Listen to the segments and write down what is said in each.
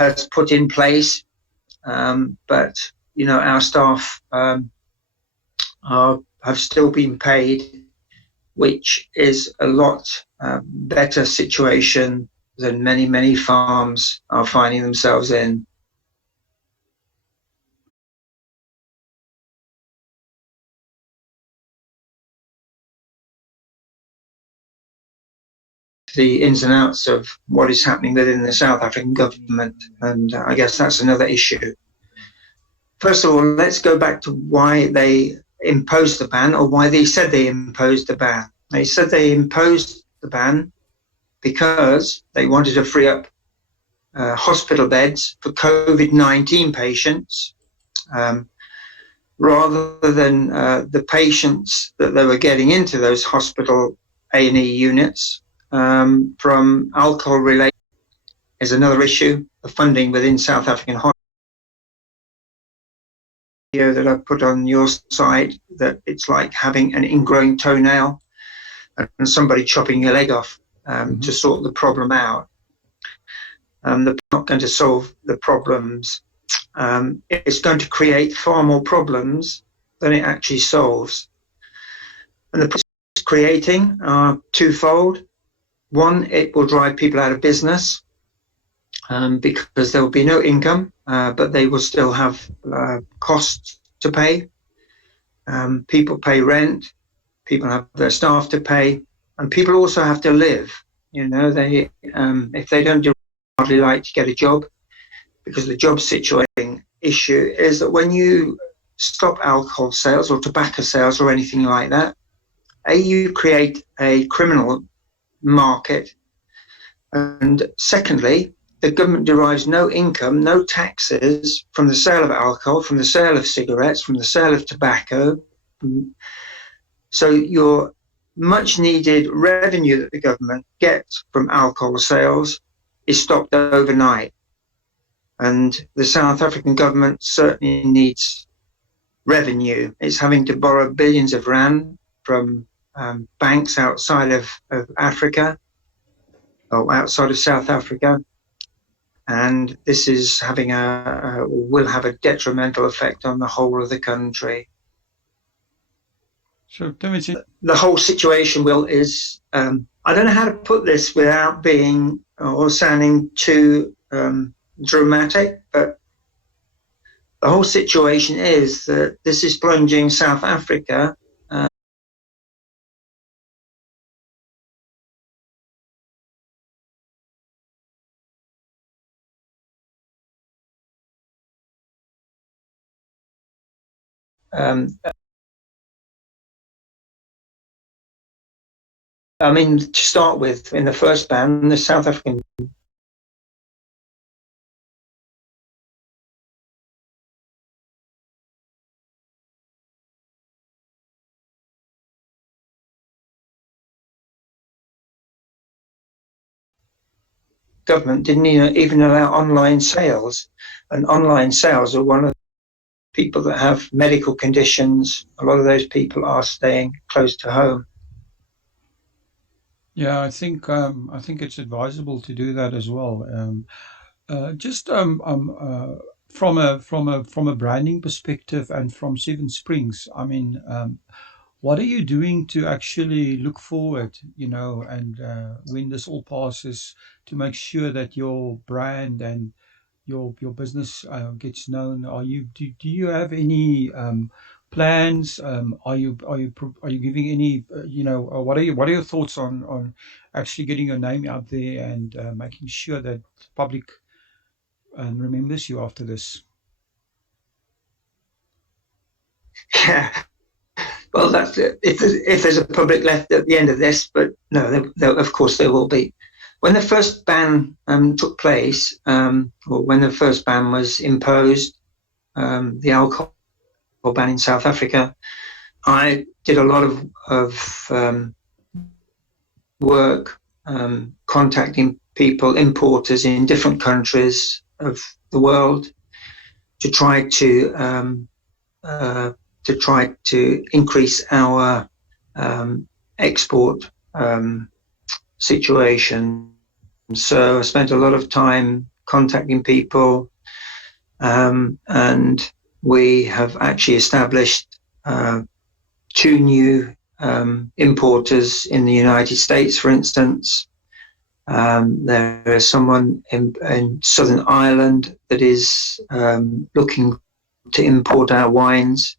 has put in place, but our staff have still been paid, which is a lot better situation than many farms are finding themselves in. The ins and outs of what is happening within the South African government, and I guess that's another issue. First of all, let's go back to why they imposed the ban, or why they said they imposed the ban. They said they imposed the ban because they wanted to free up hospital beds for Covid-19 patients, rather than the patients that they were getting into those hospital A&E units from alcohol-related. Is another issue, the funding within South African hospitals. That I put on your site, that it's like having an ingrown toenail and somebody chopping your leg off to sort the problem out. They're not going to solve the problems. It's going to create far more problems than it actually solves. And the problems it's creating are twofold. One, it will drive people out of business because there will be no income, but they will still have costs to pay. People pay rent, people have their staff to pay, and people also have to live. They if they don't do hardly like to get a job, because the job situation issue is that when you stop alcohol sales or tobacco sales or anything like that, you create a criminal market, and secondly, the government derives no income, no taxes from the sale of alcohol, from the sale of cigarettes, from the sale of tobacco. So your much needed revenue that the government gets from alcohol sales is stopped overnight. And the South African government certainly needs revenue. It's having to borrow billions of rand from banks outside of Africa, or outside of South Africa. And this is having will have a detrimental effect on the whole of the country. So, the whole situation, Will, is I don't know how to put this without being or sounding too dramatic, but the whole situation is that this is plunging South Africa to start with, in the first ban, the South African government didn't even allow online sales, and online sales are one of the people that have medical conditions. A lot of those people are staying close to home. yeah, I think it's advisable to do that as well. Just from a branding perspective and from Seven Springs, I mean, what are you doing to actually look forward, and when this all passes, to make sure that your brand and your business gets known? Do you have any plans? Are you giving any what are your thoughts on actually getting your name out there and making sure that the public remembers you after this? Yeah, well, that's it. If there's a public left at the end of this, but no, of course there will be. When the first ban took place, or when the first ban was imposed, the alcohol ban in South Africa, I did a lot of work contacting people, importers in different countries of the world, to try to increase our export situation. So I spent a lot of time contacting people, and we have actually established 2 new importers in the United States, for instance. There is someone in Southern Ireland that is looking to import our wines.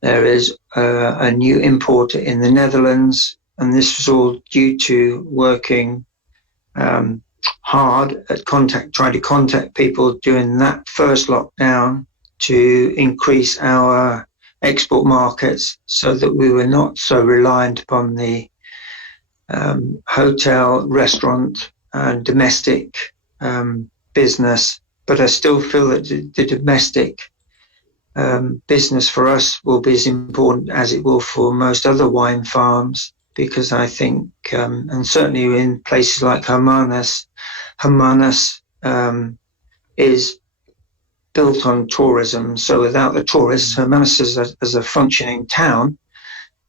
There is a new importer in the Netherlands, and this was all due to working hard at trying to contact people during that first lockdown to increase our export markets so that we were not so reliant upon the hotel, restaurant, and domestic business. But I still feel that the domestic business for us will be as important as it will for most other wine farms, because I think, and certainly in places like Hermanus is built on tourism. So without the tourists, Hermanus as a functioning town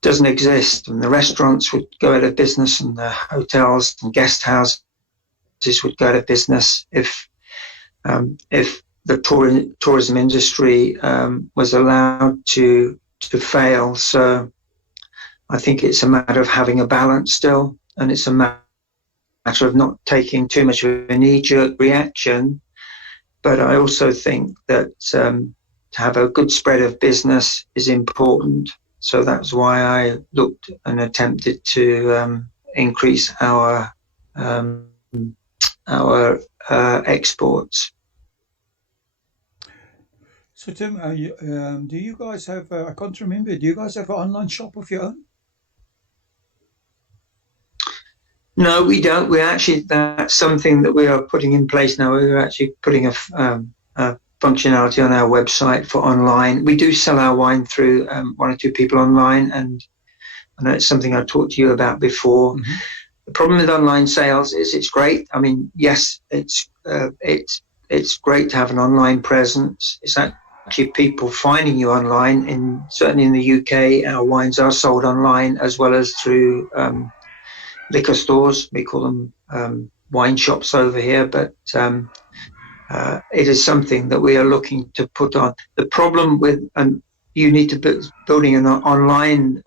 doesn't exist, and the restaurants would go out of business, and the hotels and guest houses would go out of business if the tourism industry was allowed to fail. So I think it's a matter of having a balance still, and it's a matter of not taking too much of a knee-jerk reaction. But I also think that to have a good spread of business is important. So that's why I looked and attempted to increase our exports. So Tim, do you guys have, I can't remember, do you guys have an online shop of your own? No, we don't. That's something that we are putting in place now. We're actually putting a functionality on our website for online. We do sell our wine through 1 or 2 people online, and I know it's something I talked to you about before. Mm-hmm. The problem with online sales is it's great. I mean, yes, it's great to have an online presence. It's actually people finding you online. Certainly in the UK, our wines are sold online as well as through liquor stores. We call them wine shops over here, but it is something that we are looking to put on. The problem with you need to building an online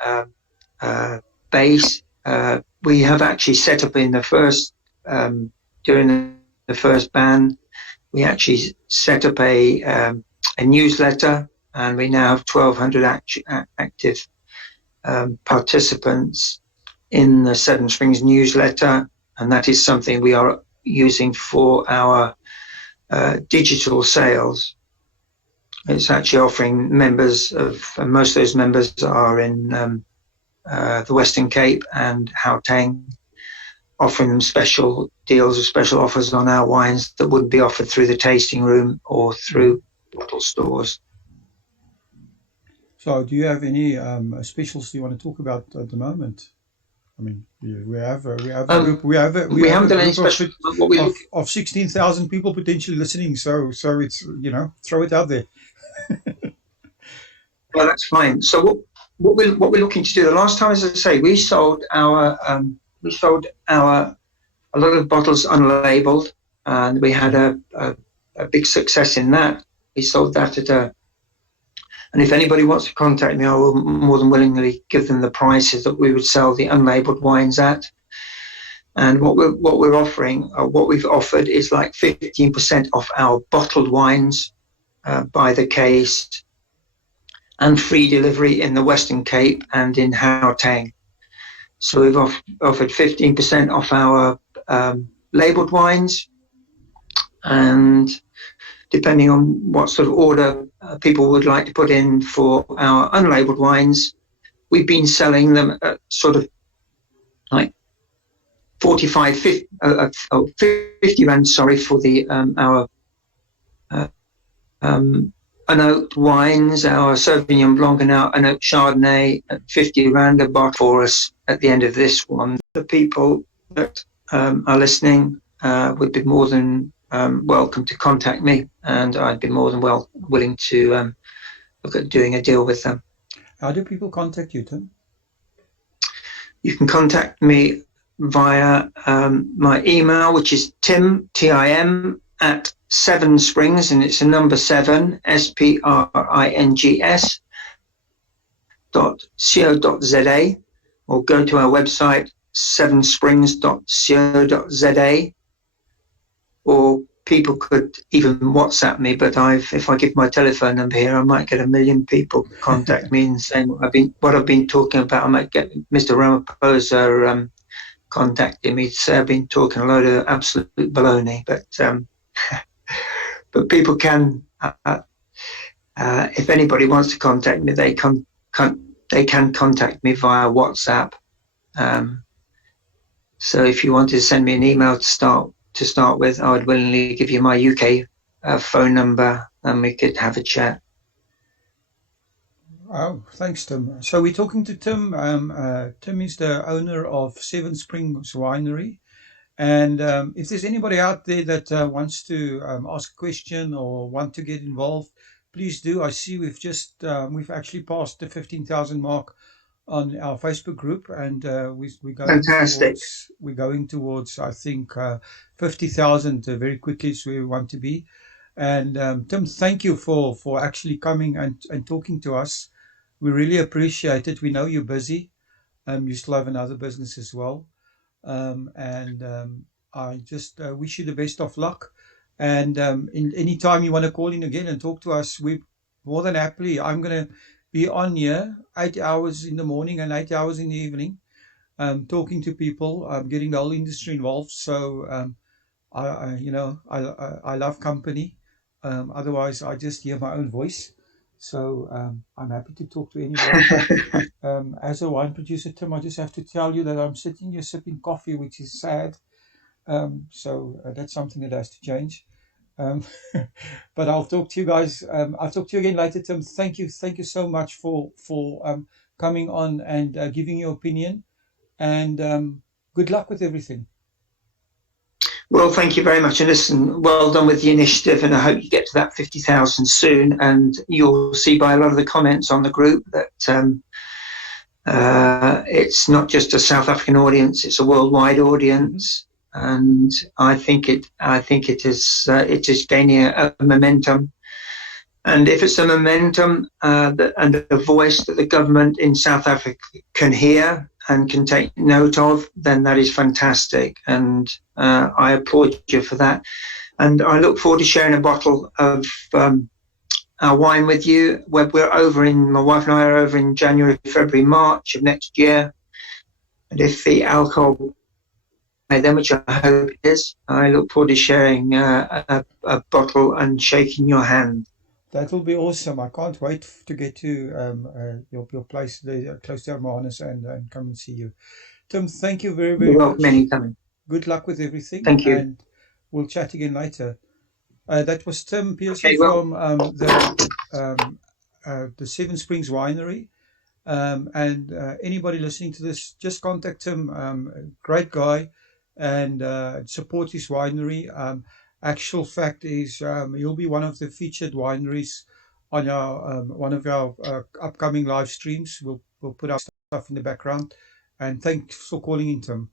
base. We have actually set up in the first during the first ban. We actually set up a newsletter, and we now have 1,200 active participants in the Seven Springs newsletter, and that is something we are using for our digital sales. It's actually offering members and most of those members are in the Western Cape and Gauteng, offering them special deals or special offers on our wines that wouldn't be offered through the tasting room or through bottle stores. So do you have any specials you want to talk about at the moment? I mean, we have a group of 16,000 people potentially listening. So it's, throw it out there. Well, that's fine. So what we're looking to do, the last time, as I say, we sold a lot of bottles unlabeled, and we had a big success in that. We sold that and if anybody wants to contact me, I will more than willingly give them the prices that we would sell the unlabeled wines at. And what we're offering, what we've offered, is like 15% off our bottled wines by the case, and free delivery in the Western Cape and in Gauteng. So we've offered 15% off our labeled wines, and depending on what sort of order people would like to put in for our unlabeled wines, we've been selling them at sort of like 45, 50 rand, for the our unoaked wines, our Sauvignon Blanc and our unoaked Chardonnay at 50 rand a bottle for us at the end of this one. The people that are listening would be more than welcome to contact me, and I'd be more than willing to look at doing a deal with them. How do people contact you, Tim? You can contact me via my email, which is tim, Tim, at Seven Springs, and it's a number 7, SPRINGS .co.za, or go to our website, sevensprings.co.za, or people could even WhatsApp me, but if I give my telephone number here, I might get 1 million people contact me and saying what I've been talking about. I might get Mr. Ramaphosa contacting me to say I've been talking a load of absolute baloney, but people can, if anybody wants to contact me, they can contact me via WhatsApp. So if you wanted to send me an email to start with, I would willingly give you my UK phone number, and we could have a chat. Oh, thanks, Tim. So we're talking to Tim. Tim is the owner of Seven Springs Winery. And if there's anybody out there that wants to ask a question or want to get involved, please do. I see we've actually passed the 15,000 mark on our Facebook group, and we're going towards I think 50,000 very quickly. So we want to be. And Tim, thank you for actually coming and talking to us. We really appreciate it. We know you're busy. You still have another business as well. I just wish you the best of luck. And in any time you want to call in again and talk to us, we more than happily. I'm going to be on here 8 hours in the morning and 8 hours in the evening, talking to people, getting the whole industry involved. So I love company. Otherwise, I just hear my own voice. So I'm happy to talk to anybody. As a wine producer, Tim, I just have to tell you that I'm sitting here sipping coffee, which is sad. So that's something that has to change. But I'll talk to you guys. I'll talk to you again later, Tim. Thank you so much for coming on and giving your opinion. And good luck with everything. Well, thank you very much. And listen, well done with the initiative, and I hope you get to that 50,000 soon. And you'll see by a lot of the comments on the group that it's not just a South African audience; it's a worldwide audience. And I think it is gaining a momentum. And if it's a momentum and a voice that the government in South Africa can hear and can take note of, then that is fantastic. And I applaud you for that. And I look forward to sharing a bottle of our wine with you. My wife and I are over in January, February, March of next year. And if the alcohol, then, which I hope it is, I look forward to sharing a bottle and shaking your hand. That will be awesome. I can't wait to get to your place close to Hermanus and come and see you. Tim, thank you very, very much. Anytime. Good luck with everything. Thank you. And we'll chat again later. That was Tim Pearson from the Seven Springs Winery. And anybody listening to this, just contact him. Great guy, and support his winery. Actual fact is, he'll be one of the featured wineries on our one of our upcoming live streams. We'll put our stuff in the background. And thanks for calling in, Tim.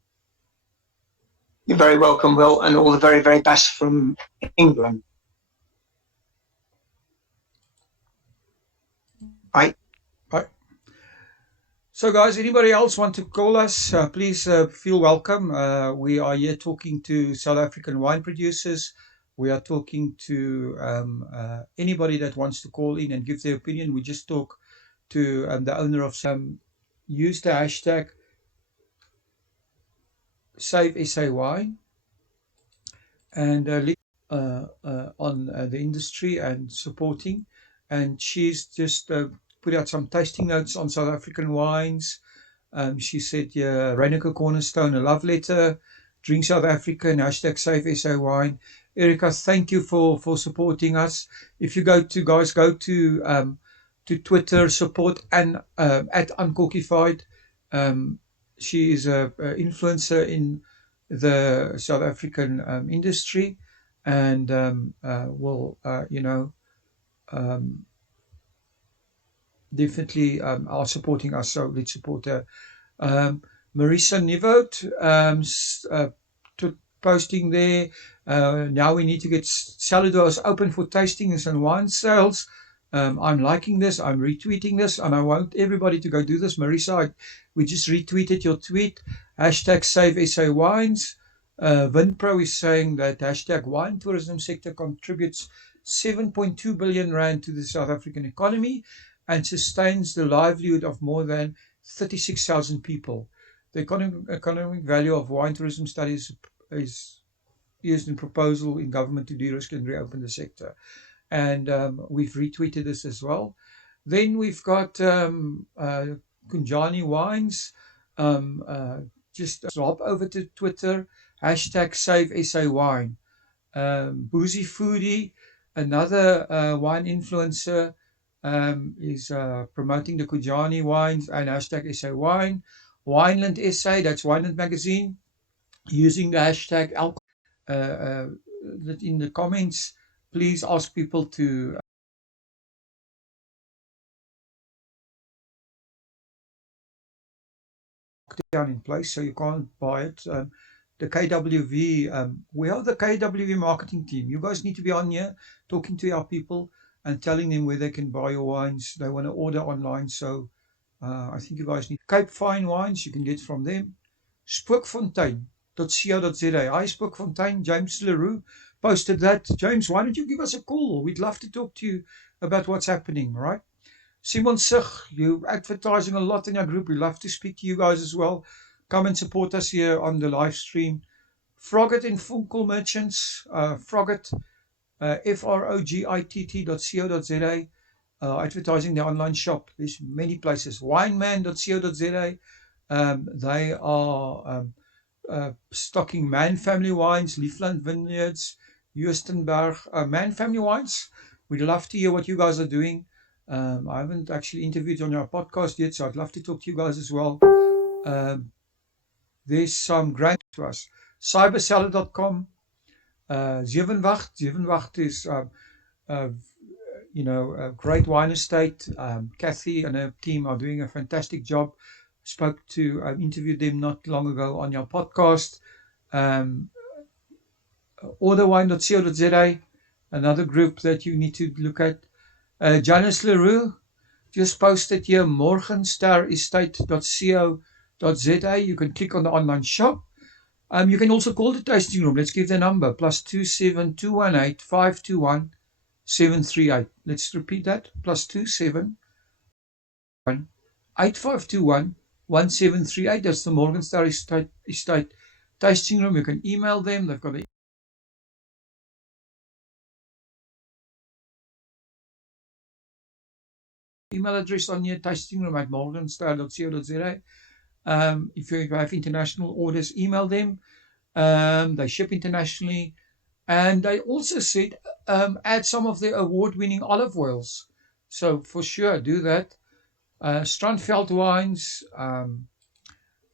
You're very welcome, Will, and all the very, very best from England. Bye. Bye. So, guys, anybody else want to call us? Please feel welcome. We are here talking to South African wine producers. We are talking to anybody that wants to call in and give their opinion. We just talk to the owner of some. Use the hashtag SaveSAWine and on the industry and supporting. And she's just put out some tasting notes on South African wines. She said, yeah, Reyneke Cornerstone, a love letter, Drink South African, hashtag SaveSAWine. Erica, thank you for supporting us. If you go to Twitter, support and at Uncorkified. She is an influencer in the South African industry, and definitely are supporting us. So let's support her. Marisa Nivot posting there. Now we need to get cellar doors open for tastings and wine sales. I'm liking this, I'm retweeting this, and I want everybody to go do this. Marisa, we just retweeted your tweet. Hashtag Save SA Wines. Vinpro is saying that hashtag wine tourism sector contributes 7.2 billion rand to the South African economy and sustains the livelihood of more than 36,000 people. The economic value of wine tourism studies is used in proposal in government to de-risk and reopen the sector. And we've retweeted this as well. Then we've got Kunjani Wines. Just hop over to Twitter, hashtag Save SA Wine. Boozy Foodie, another wine influencer, is promoting the Kunjani wines and hashtag SA Wine. Wineland SA, that's Wineland Magazine, using the hashtag that in the comments, please ask people to down in place so you can't buy it. The KWV, we are the KWV marketing team. You guys need to be on here talking to our people and telling them where they can buy your wines. They want to order online, so I think you guys need Cape Fine Wines. You can get from them. Spookfontein.co.za. Hi Spookfontein, James Leroux posted that. James, why don't you give us a call? We'd love to talk to you about what's happening, right? Simon Sig, you're advertising a lot in your group. We love to speak to you guys as well. Come and support us here on the live stream. Froggitt and Funkel Merchants, Froggitt, FROGITT.co.za, advertising their online shop. There's many places. Wineman.co.za, they are stocking Man Family Wines, Liefland Vineyards, Justenberg, Man Family Wines. We'd love to hear what you guys are doing. I haven't actually interviewed on your podcast yet, so I'd love to talk to you guys as well. There's some grant to us. Cyberseller.com, Zevenwacht is, a great wine estate. Kathy and her team are doing a fantastic job. Interviewed them not long ago on your podcast. Orderwine.co.za, another group that you need to look at. Janice Leroux just posted here, morgensterestate.co.za. You can click on the online shop. You can also call the tasting room. Let's give the number, +27 218 521 738. Let's repeat that, +27 8521 1738. That's the Morgenster Estate tasting room. You can email them. They've got an email address on here, tastingroom@morgenster.co.za. If you have international orders, email them. They ship internationally. And they also said add some of the award-winning olive oils. So for sure, do that. Strandveld Wines,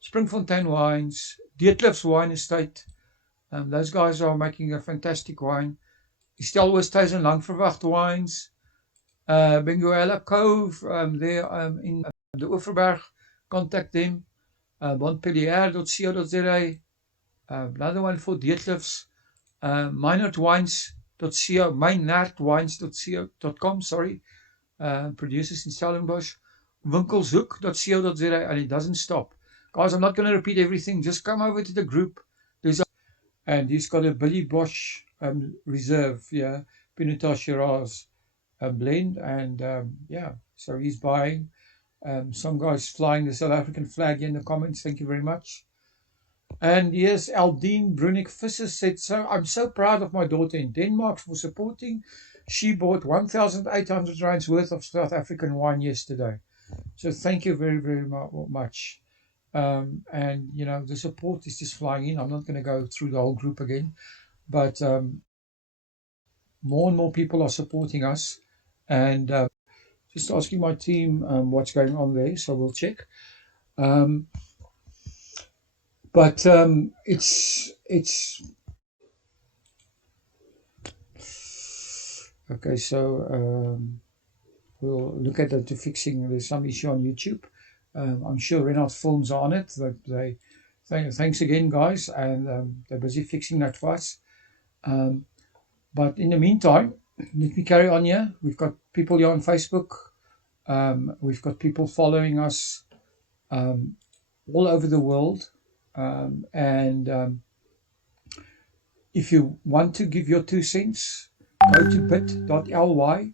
Springfontein Wines, Dietlef's Wine Estate. Those guys are making a fantastic wine. Stelwesthuizen Langverwacht Wines. Benguela Cove, there in the Oeverberg. Contact them. Montpellier.co.za. Another one for Dietlef's. Meinertwines.com, sorry. Producers in Stellenbosch. Winkelshoek.co.za, and it doesn't stop. Guys, I'm not going to repeat everything. Just come over to the group. And he's got a Billy Bosch Reserve, Pinotage Shiraz blend, and so he's buying. Some guys flying the South African flag here in the comments. Thank you very much. And yes, Aldine Brunik Visser said, I'm so proud of my daughter in Denmark for supporting. She bought 1,800 rands worth of South African wine yesterday. So thank you very, very much. And the support is just flying in. I'm not going to go through the whole group again, but more and more people are supporting us. And just asking my team what's going on there, so we'll check. But it's okay. So we'll look at it to fixing. There's some issue on YouTube. I'm sure Renault Films are on it. They Thanks again, guys, and they're busy fixing that for us. But in the meantime, let me carry on here. We've got people here on Facebook. We've got people following us all over the world. And if you want to give your 2 cents, go to bit.ly//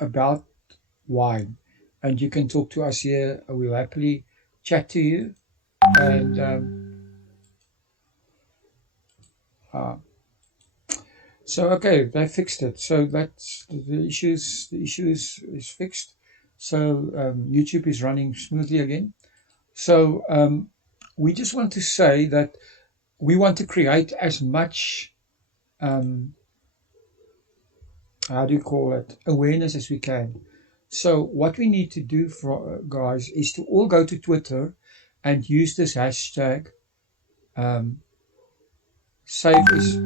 about wine. And you can talk to us here. We'll happily chat to you. And so, okay, they fixed it. So that's the issue is fixed. So YouTube is running smoothly again. So we just want to say that we want to create as much, how do you call it, awareness as we can. So what we need to do, for guys, is to all go to Twitter and use this hashtag save is.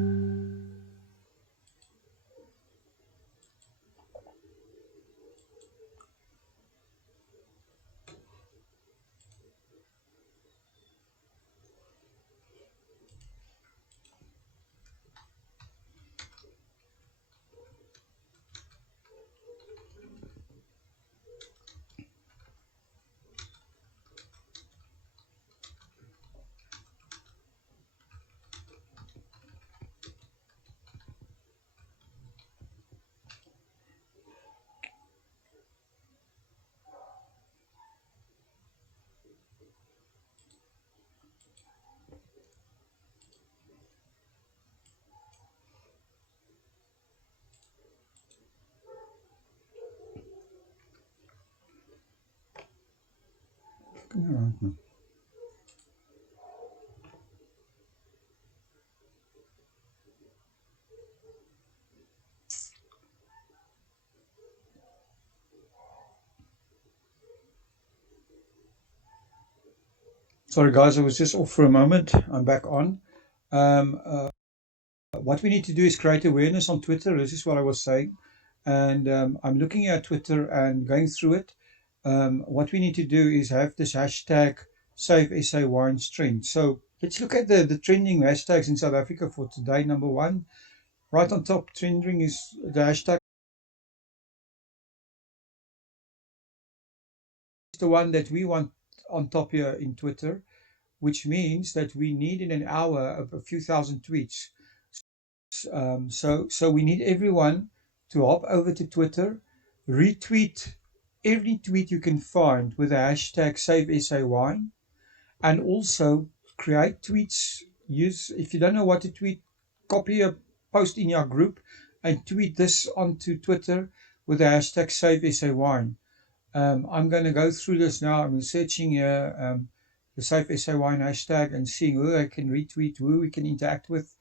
Sorry, guys, I was just off for a moment. I'm back on. What we need to do is create awareness on Twitter. This is what I was saying. And I'm looking at Twitter and going through it. What we need to do is have this hashtag Save SA Wine trend. So let's look at the trending hashtags in South Africa for today. Number one, right on top, trending is the hashtag. The one that we want on top here in Twitter, which means that we need in an hour a few thousand tweets. So we need everyone to hop over to Twitter, retweet every tweet you can find with the hashtag SaveSAWine, and also create tweets. If you don't know what to tweet, copy a post in your group and tweet this onto Twitter with the hashtag SaveSAWine. I'm going to go through this now. I'm searching here the SaveSAWine hashtag and seeing who I can retweet, who we can interact with.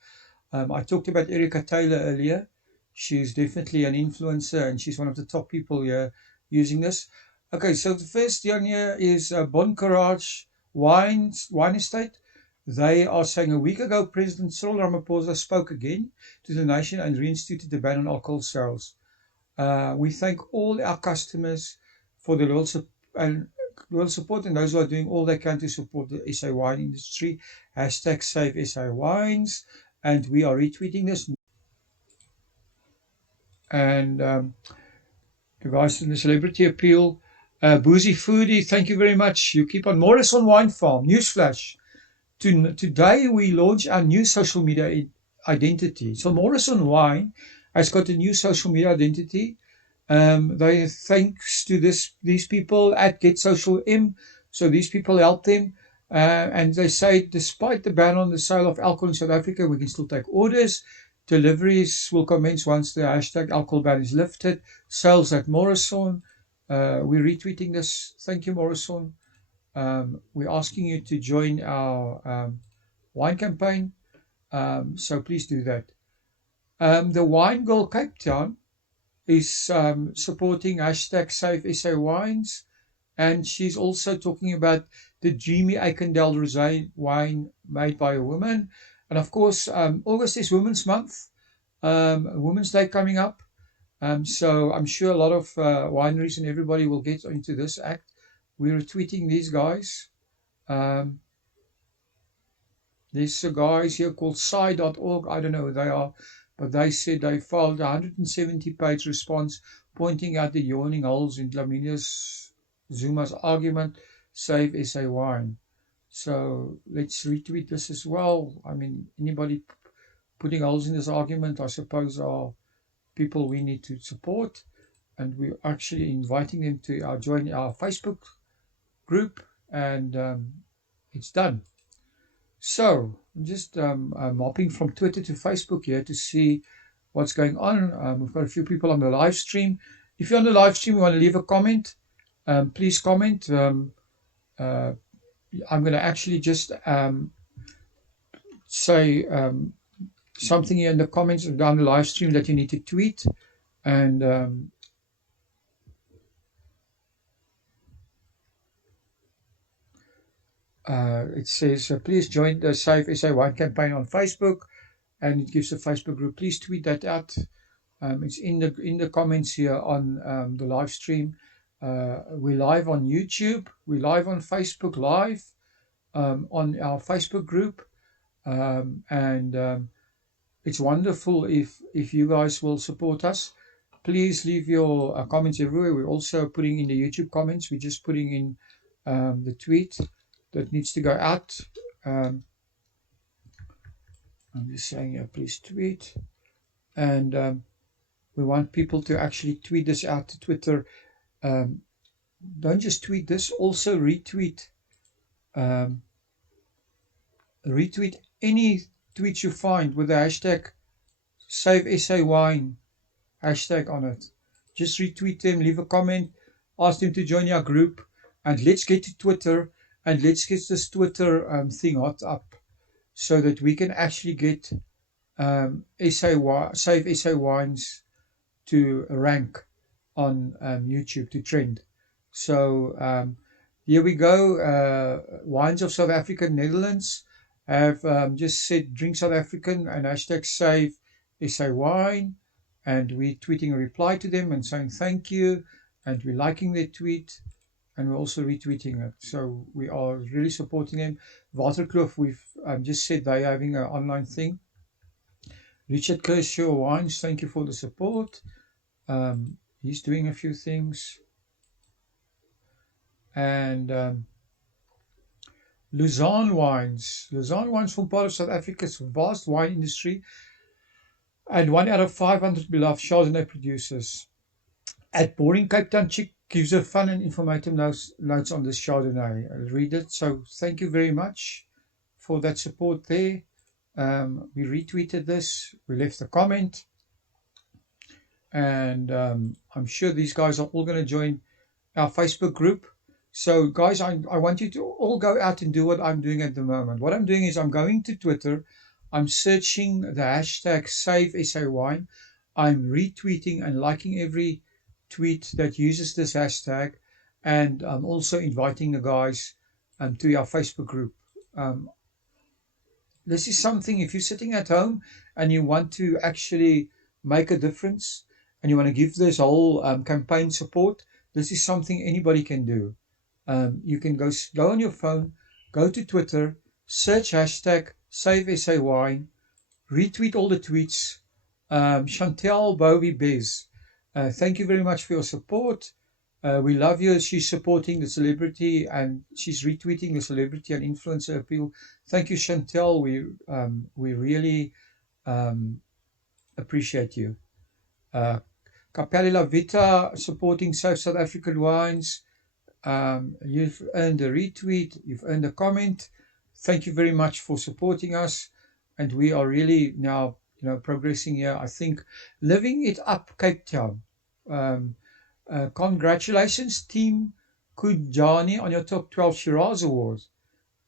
I talked about Erica Taylor earlier. She's definitely an influencer and she's one of the top people here using this. Okay, so the first one here is Bon Courage Wine Estate. They are saying a week ago, President Cyril Ramaphosa spoke again to the nation and reinstituted the ban on alcohol sales. We thank all our customers for the loyal support and those who are doing all they can to support the SA wine industry. Hashtag Save SA Wines. And we are retweeting this. And the guys in the celebrity appeal, Boozy Foodie, thank you very much. You keep on. Morrison Wine Farm, newsflash. Today we launch our new social media identity. So Morrison Wine has got a new social media identity. They thanks to these people at Get Social M. So these people help them. And they say, despite the ban on the sale of alcohol in South Africa, we can still take orders. Deliveries will commence once the hashtag alcohol ban is lifted. Sales at Morrison. We're retweeting this. Thank you, Morrison. We're asking you to join our wine campaign. So please do that. The Wine Girl Cape Town is supporting hashtag Save SA Wines. And she's also talking about the dreamy Eikendel Rosé wine made by a woman. And of course, August is Women's Month, Women's Day coming up. So I'm sure a lot of wineries and everybody will get into this act. We're retweeting these guys. Um, there's a guys here called Sci.org. I don't know who they are, but they said they filed a 170-page response pointing out the yawning holes in Dlaminius Zuma's argument, Save SA Wine. So let's retweet this as well. I mean, anybody putting holes in this argument, I suppose, are people we need to support. And we're actually inviting them to join our Facebook group, and it's done. So I'm just hopping from Twitter to Facebook here to see what's going on. We've got a few people on the live stream. If you're on the live stream, you want to leave a comment, please comment. I'm going to actually just say something here in the comments down the live stream that you need to tweet. And it says, please join the Save SA Wine campaign on Facebook, and it gives a Facebook group. Please tweet that out. It's in the comments here on the live stream. We're live on YouTube. We're live on Facebook Live, on our Facebook group, and it's wonderful if you guys will support us. Please leave your comments everywhere. We're also putting in the YouTube comments. We're just putting in the tweet that needs to go out. I'm just saying here, please tweet. And we want people to actually tweet this out to Twitter. Don't just tweet this, also retweet. Retweet any tweets you find with the hashtag Save SA Wine hashtag on it. Just retweet them, leave a comment, ask them to join our group, and let's get to Twitter, and let's get this Twitter thing hot up so that we can actually get Save SA Wines to rank on YouTube, to trend. So here we go. Wines of South Africa, Netherlands have just said drink South African and hashtag Save SA Wine, and we're tweeting a reply to them and saying thank you, and we're liking their tweet, and we're also retweeting it. So we are really supporting them. Waterkloof, we've just said they're having an online thing. Richard Kershaw Wines, thank you for the support. He's doing a few things. And Luzon Wines. Luzon Wines form part of South Africa's vast wine industry and 1 out of 500 beloved Chardonnay producers. At Boring Cape Town Chick gives a fun and informative notes on this Chardonnay. I'll read it. So thank you very much for that support there. We retweeted this. We left a comment. And I'm sure these guys are all going to join our Facebook group. So guys, I want you to all go out and do what I'm doing at the moment. What I'm doing is I'm going to Twitter. I'm searching the hashtag Save SA Wine. I'm retweeting and liking every tweet that uses this hashtag. And I'm also inviting the guys to our Facebook group. This is something, if you're sitting at home and you want to actually make a difference and you want to give this whole campaign support, this is something anybody can do. You can go on your phone, go to Twitter, search hashtag Save SA Wine, retweet all the tweets. Chantel Bovie Bez, thank you very much for your support. We love you. She's supporting the celebrity and she's retweeting the celebrity and influencer appeal. Thank you, Chantel. We really appreciate you. Capella Vita supporting South African wines. You've earned a retweet. You've earned a comment. Thank you very much for supporting us. And we are really now, progressing here. I think living it up, Cape Town. Congratulations, Team Kujani, on your top 12 Shiraz Awards.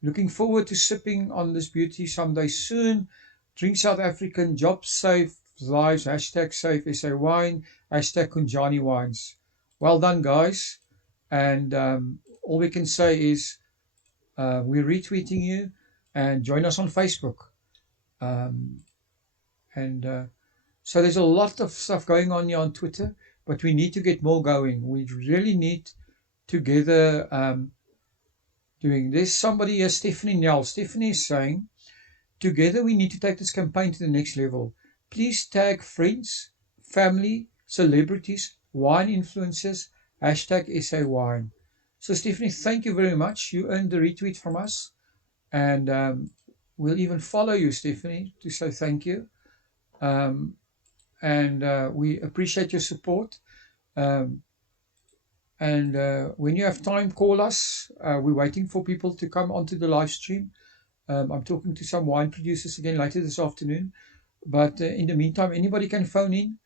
Looking forward to sipping on this beauty someday soon. Drink South African, job safe lives, hashtag Save SA Wine, hashtag Kunjani Wines. Well done, guys. And all we can say is we're retweeting you, and join us on Facebook. So there's a lot of stuff going on here on Twitter, but we need to get more going. We really need to gather doing. There's somebody here, Stephanie Nell. Stephanie is saying, together we need to take this campaign to the next level. Please tag friends, family, celebrities, wine influencers, hashtag SA Wine. So Stephanie, thank you very much. You earned the retweet from us. And we'll even follow you, Stephanie, to say thank you. And we appreciate your support. And when you have time, call us. We're waiting for people to come onto the live stream. I'm talking to some wine producers again later this afternoon. But in the meantime, anybody can phone in,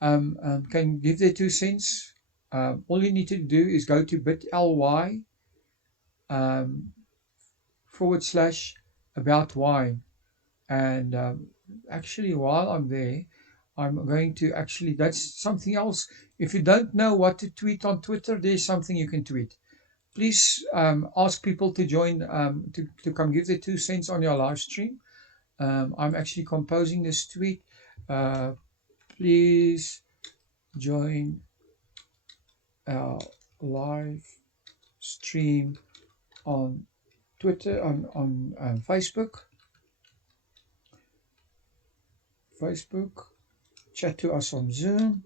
can give their 2 cents. All you need to do is go to bit.ly /about wine. And actually, while I'm there, I'm going to actually, that's something else. If you don't know what to tweet on Twitter, there's something you can tweet. Please ask people to join, to come give their 2 cents on your live stream. I'm actually composing this tweet. Please join our live stream on Twitter, on Facebook. Chat to us on Zoom.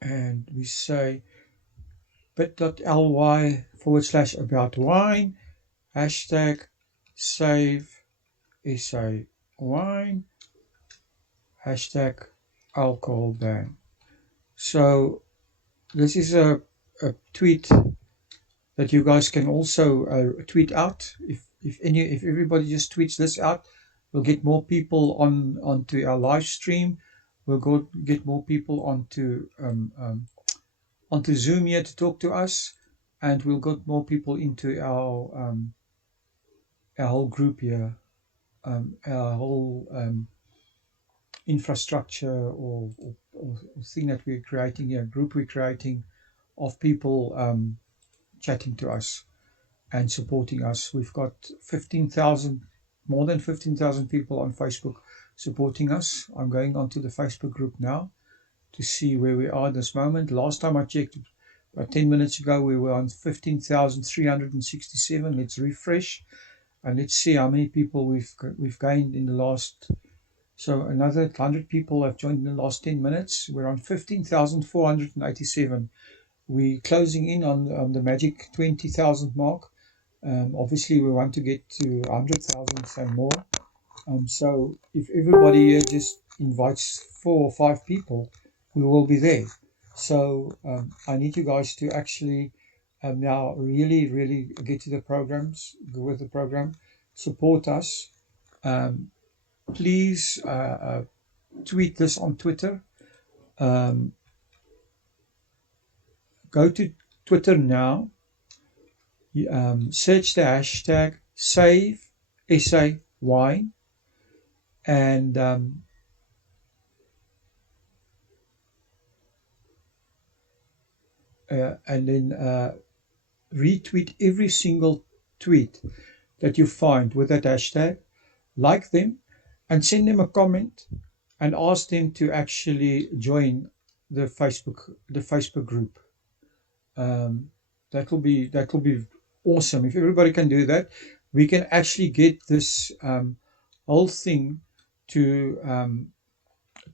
And we say bit.ly /about wine, hashtag save SA wine, hashtag alcohol ban. So this is a tweet that you guys can also tweet out. If everybody just tweets this out, we'll get more people onto our live stream. We'll get more people onto Zoom here to talk to us, and we'll get more people into our whole group here, our whole infrastructure or thing that we're creating here, group we're creating of people chatting to us and supporting us. We've got 15,000, more than 15,000 people on Facebook supporting us. I'm going onto the Facebook group now to see where we are at this moment. Last time I checked, about 10 minutes ago, we were on 15,367. Let's refresh and let's see how many people we've gained in the last. So another 100 people have joined in the last 10 minutes. We're on 15,487. We're closing in on the magic 20,000 mark. Obviously, we want to get to 100,000 and more. So if everybody here just invites 4 or 5 people, we will be there. So I need you guys to actually now really get to the programs, go with the program, support us. Please tweet this on Twitter. Go to Twitter now. Search the hashtag Save SA Wine, and then retweet every single tweet that you find with that hashtag. Like them and send them a comment and ask them to actually join the Facebook group. That will be awesome. If everybody can do that, we can actually get this whole thing to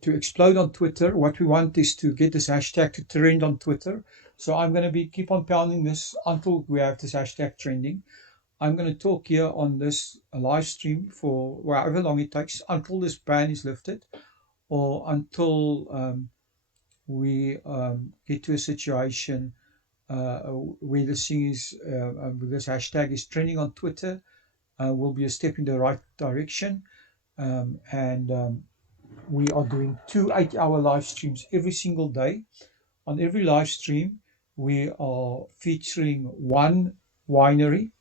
explode on Twitter. What we want is to get this hashtag to trend on Twitter. So I'm going to keep on pounding this until we have this hashtag trending. I'm going to talk here on this live stream for however long it takes until this ban is lifted, or until we get to a situation where this thing is, this hashtag is trending on Twitter. Will be a step in the right direction. And we are doing 2 8-hour live streams every single day. On every live stream, we are featuring one winery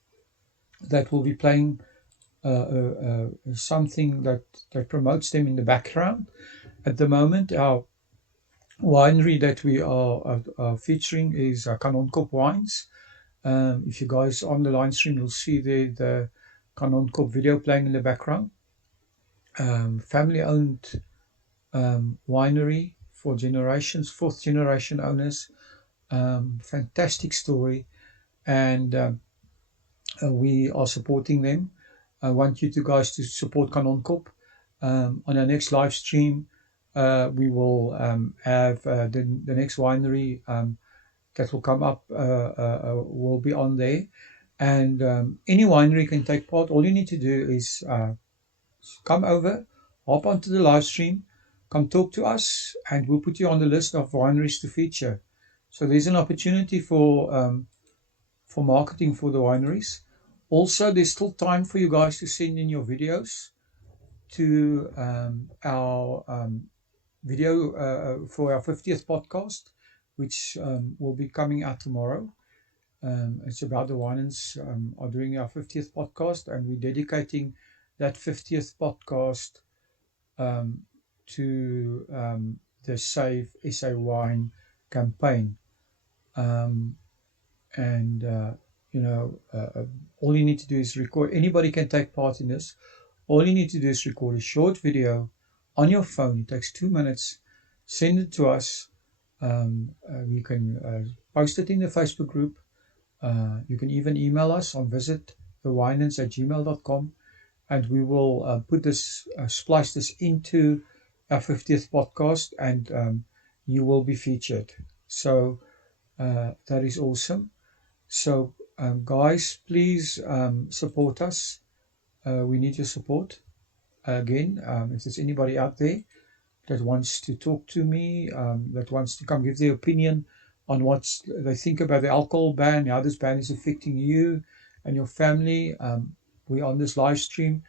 that will be playing something that promotes them in the background. At the moment, our winery that we are featuring is Kanonkop Wines. If you guys on the live stream, you'll see the Kanonkop video playing in the background. Family-owned winery for generations, 4th generation owners. Fantastic story, and we are supporting them. I want you guys to support Kanonkop. On our next live stream, we will have the next winery that will come up will be on there. And any winery can take part. All you need to do is come over, hop onto the live stream, come talk to us, and we'll put you on the list of wineries to feature. So there's an opportunity for marketing for the wineries. Also, there's still time for you guys to send in your videos to our video for our 50th podcast, which will be coming out tomorrow. It's about the Winans are doing our 50th podcast, and we're dedicating that 50th podcast to the Save SA Wine campaign. All you need to do is record. Anybody can take part in this. All you need to do is record a short video on your phone. It takes 2 minutes. Send it to us. You can post it in the Facebook group. You can even email us on visitthewinans@gmail.com, and we will put this, splice this into our 50th podcast, and you will be featured. So that is awesome. So guys, please support us. We need your support. Again, if there's anybody out there that wants to talk to me, that wants to come give their opinion on what they think about the alcohol ban, how this ban is affecting you and your family, we're on this live stream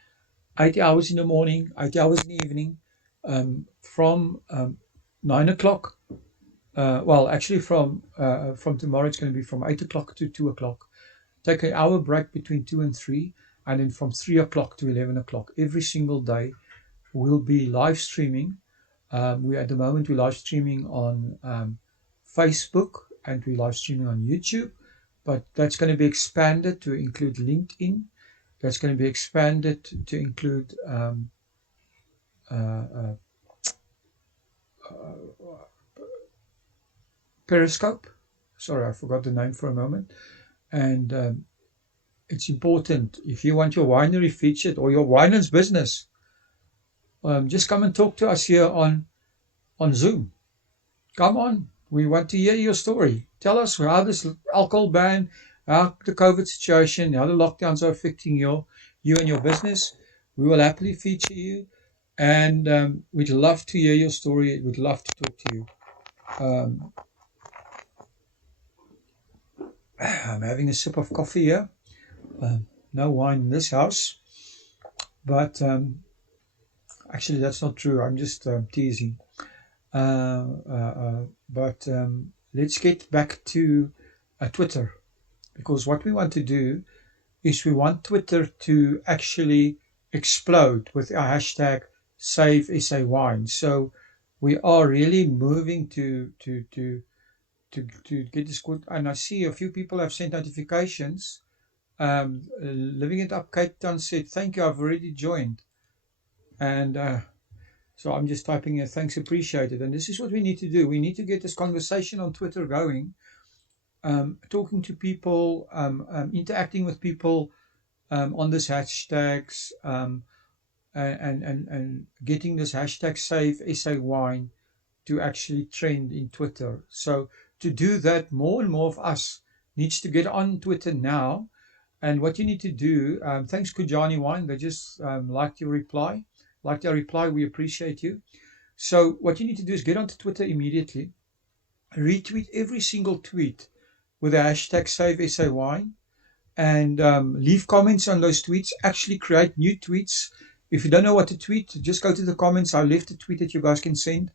8 hours in the morning, 8 hours in the evening, from 9 o'clock. Well, actually from tomorrow it's going to be from 8 o'clock to 2 o'clock. Take an hour break between 2 and 3, and then from 3 o'clock to 11 o'clock every single day we'll be live streaming. At the moment we're live streaming on Facebook, and we're live streaming on YouTube, but that's going to be expanded to include LinkedIn. That's going to be expanded to include Periscope. Sorry, I forgot the name for a moment. And it's important, if you want your winery featured or your winelands business, just come and talk to us here on Zoom. Come on, we want to hear your story. Tell us how this alcohol ban, how the COVID situation, how the lockdowns are affecting you and your business. We will happily feature you, and we'd love to hear your story. We'd love to talk to you. I'm having a sip of coffee here. No wine in this house, but actually that's not true. I'm just teasing. But let's get back to Twitter, because what we want to do is we want Twitter to actually explode with our hashtag Save SA Wine. So we are really moving to get this good. And I see a few people have sent notifications. Living It Up Cape Town said, thank you, I've already joined. And so I'm just typing here, thanks, appreciated. And this is what we need to do. We need to get this conversation on Twitter going, talking to people, interacting with people on this hashtags, and getting this hashtag Save SA Wine to actually trend in Twitter. So to do that, more and more of us needs to get on Twitter now. And what you need to do, thanks Kujani Wine, they just liked your reply. Liked our reply, we appreciate you. So what you need to do is get onto Twitter immediately, retweet every single tweet with the hashtag Save SA Wine, and leave comments on those tweets. Actually create new tweets. If you don't know what to tweet, just go to the comments. I left a tweet that you guys can send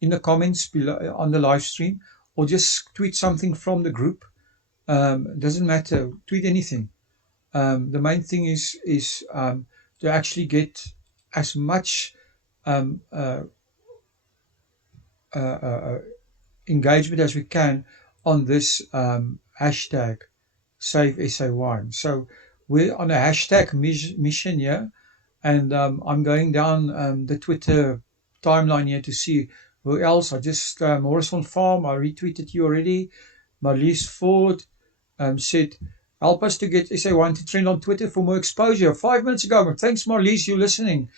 in the comments below on the live stream, or just tweet something from the group. Doesn't matter, tweet anything. The main thing is to actually get as much engagement as we can on this hashtag Save SA Wine. So we're on a hashtag mission here, and I'm going down the Twitter timeline here to see who else. I just Morrison Farm, I retweeted you already. Marlies Ford said, help us to get SA1 to trend on Twitter for more exposure. 5 minutes ago. Thanks, Marlies, you're listening.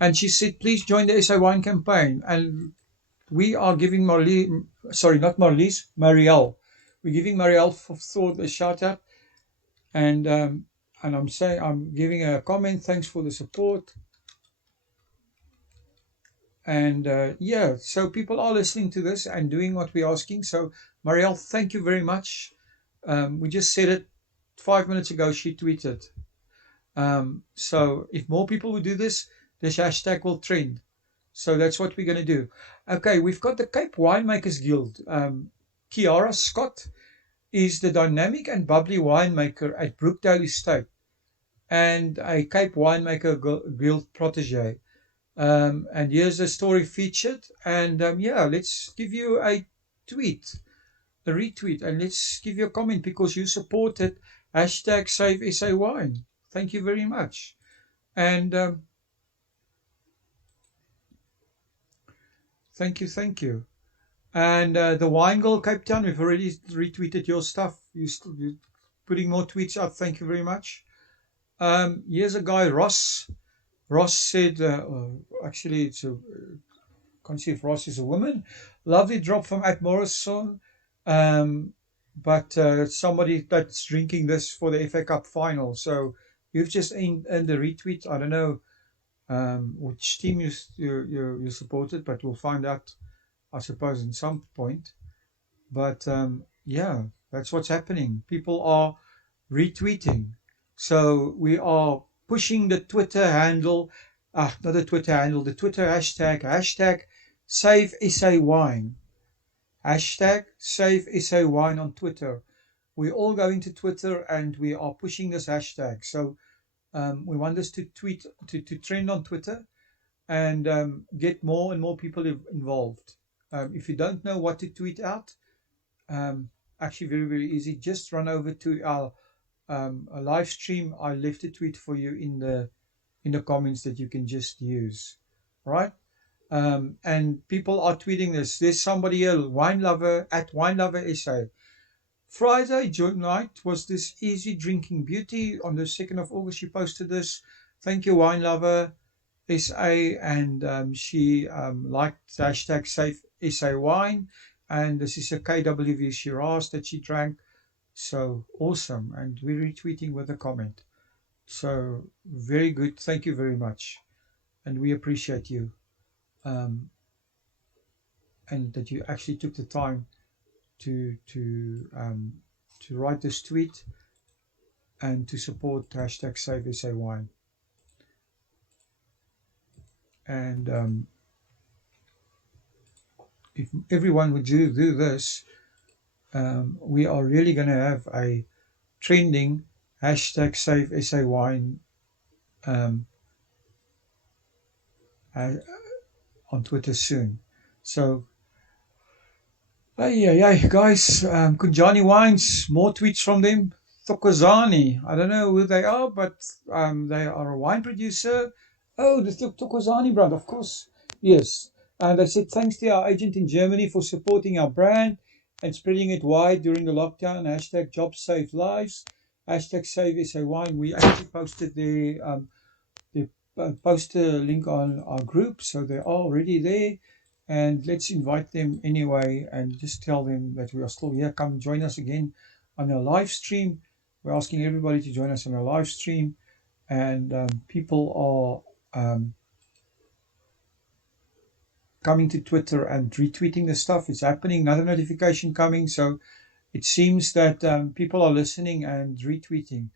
And she said, please join the SA1 campaign. And we are giving Marielle. We're giving Marielle Ford a shout out. And I'm giving her a comment. Thanks for the support. And so people are listening to this and doing what we're asking. So Marielle, thank you very much. We just said it 5 minutes ago. She tweeted. So if more people would do this hashtag will trend. So that's what we're going to do. Okay, we've got the Cape Winemakers Guild. Kiara Scott is the dynamic and bubbly winemaker at Brookdale Estate and a Cape Winemaker Guild protege. And here's a story featured. And let's give you a retweet, and let's give you a comment because you supported hashtag Save SA Wine. Thank you very much. And thank you. And the Wine Girl Cape Town, we've already retweeted your stuff. You're putting more tweets out. Thank you very much. Here's a guy, Ross. Ross said, actually, can't see if Ross is a woman. Lovely drop from at Morrison. But somebody that's drinking this for the FA Cup final. So you've just earned the retweet. I don't know which team you supported, but we'll find out, I suppose, in some point. But that's what's happening. People are retweeting. So we are pushing the Twitter handle, not the Twitter handle, the Twitter hashtag Save SA Wine. Hashtag Save SA Wine on Twitter. We're all going to Twitter and we are pushing this hashtag. So we want this to trend on Twitter and get more and more people involved. If you don't know what to tweet out, actually very, very easy. Just run over to our live stream. I left a tweet for you in the comments that you can just use. Right? And people are tweeting this. There's somebody here, Wine Lover at Wine Lover SA. Friday night was this easy drinking beauty. On the 2nd of August, she posted this. Thank you, Wine Lover SA, and she liked hashtag Save SA Wine, and this is a KWV Shiraz that she drank. So awesome, and we're retweeting with a comment. So very good. Thank you very much, and we appreciate you. And that you actually took the time to write this tweet and to support hashtag Save SA Wine. And if everyone would do this, we are really going to have a trending hashtag Save SA Wine on Twitter soon. So, hey, guys, Kunjani Wines, more tweets from them. Thokozani, I don't know who they are, but they are a wine producer. Oh, the Thokozani brand, of course. Yes. And they said, thanks to our agent in Germany for supporting our brand and spreading it wide during the lockdown. Hashtag jobs save lives. Hashtag Save SA Wine. We actually posted the poster link on our group, so they're already there, and let's invite them anyway and just tell them that we are still here. Come join us again on our live stream. We're asking everybody to join us on our live stream, and people are coming to Twitter and retweeting the stuff. It's happening. Another notification coming, so it seems that people are listening and retweeting.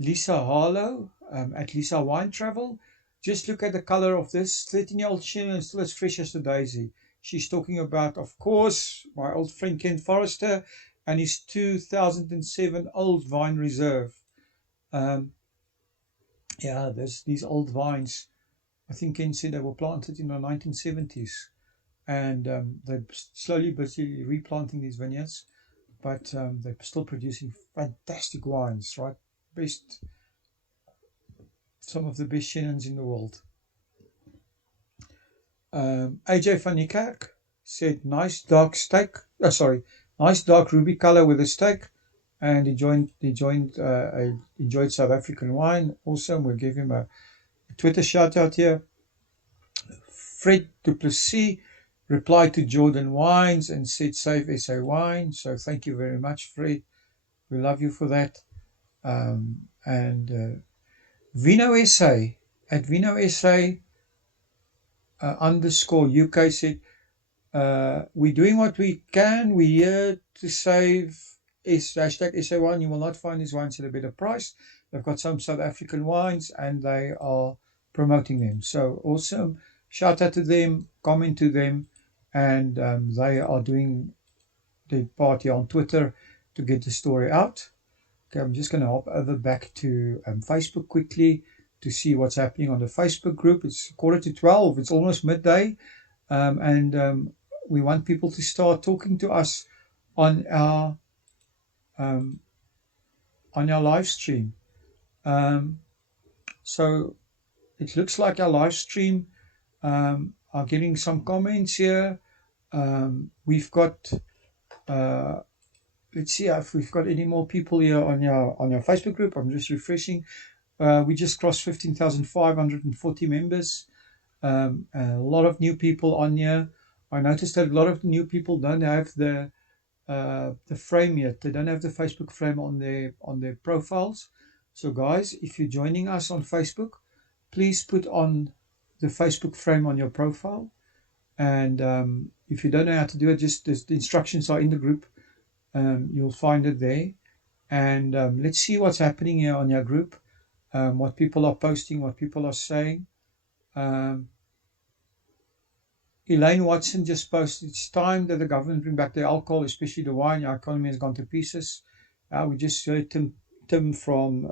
Lisa Harlow at Lisa Wine Travel. Just look at the color of this 13-year-old Chenin, still as fresh as the daisy. She's talking about, of course, my old friend Ken Forrester and his 2007 Old Vine Reserve. These old vines. I think Ken said they were planted in the 1970s. And they're slowly busy replanting these vineyards. But they're still producing fantastic wines, right? Some of the best Chenins in the world. AJ van Niekerk said, nice dark steak. Nice dark ruby color with a steak. And he enjoyed South African wine. Awesome. We'll give him a Twitter shout out here. Fred Duplessis replied to Jordan Wines and said save SA Wine. So thank you very much, Fred. We love you for that. Vino SA at Vino SA underscore UK said, we're doing what we can. We're here to save hashtag SA Wine. You will not find these wines at a better price. They've got some South African wines and they are promoting them. So awesome. Shout out to them, comment to them, and they are doing the party on Twitter to get the story out. Okay, I'm just going to hop over back to Facebook quickly to see what's happening on the Facebook group. It's 11:45. It's almost midday, and we want people to start talking to us on our live stream. So it looks like our live stream are getting some comments here. We've got let's see if we've got any more people here on your Facebook group. I'm just refreshing. We just crossed 15,540 members. A lot of new people on here. I noticed that a lot of new people don't have the frame yet. They don't have the Facebook frame on their profiles. So guys, if you're joining us on Facebook, please put on the Facebook frame on your profile. And if you don't know how to do it, just the instructions are in the group. You'll find it there. And let's see what's happening here on your group. What people are posting, what people are saying. Elaine Watson just posted, it's time that the government bring back the alcohol, especially the wine. Our economy has gone to pieces. We just heard Tim from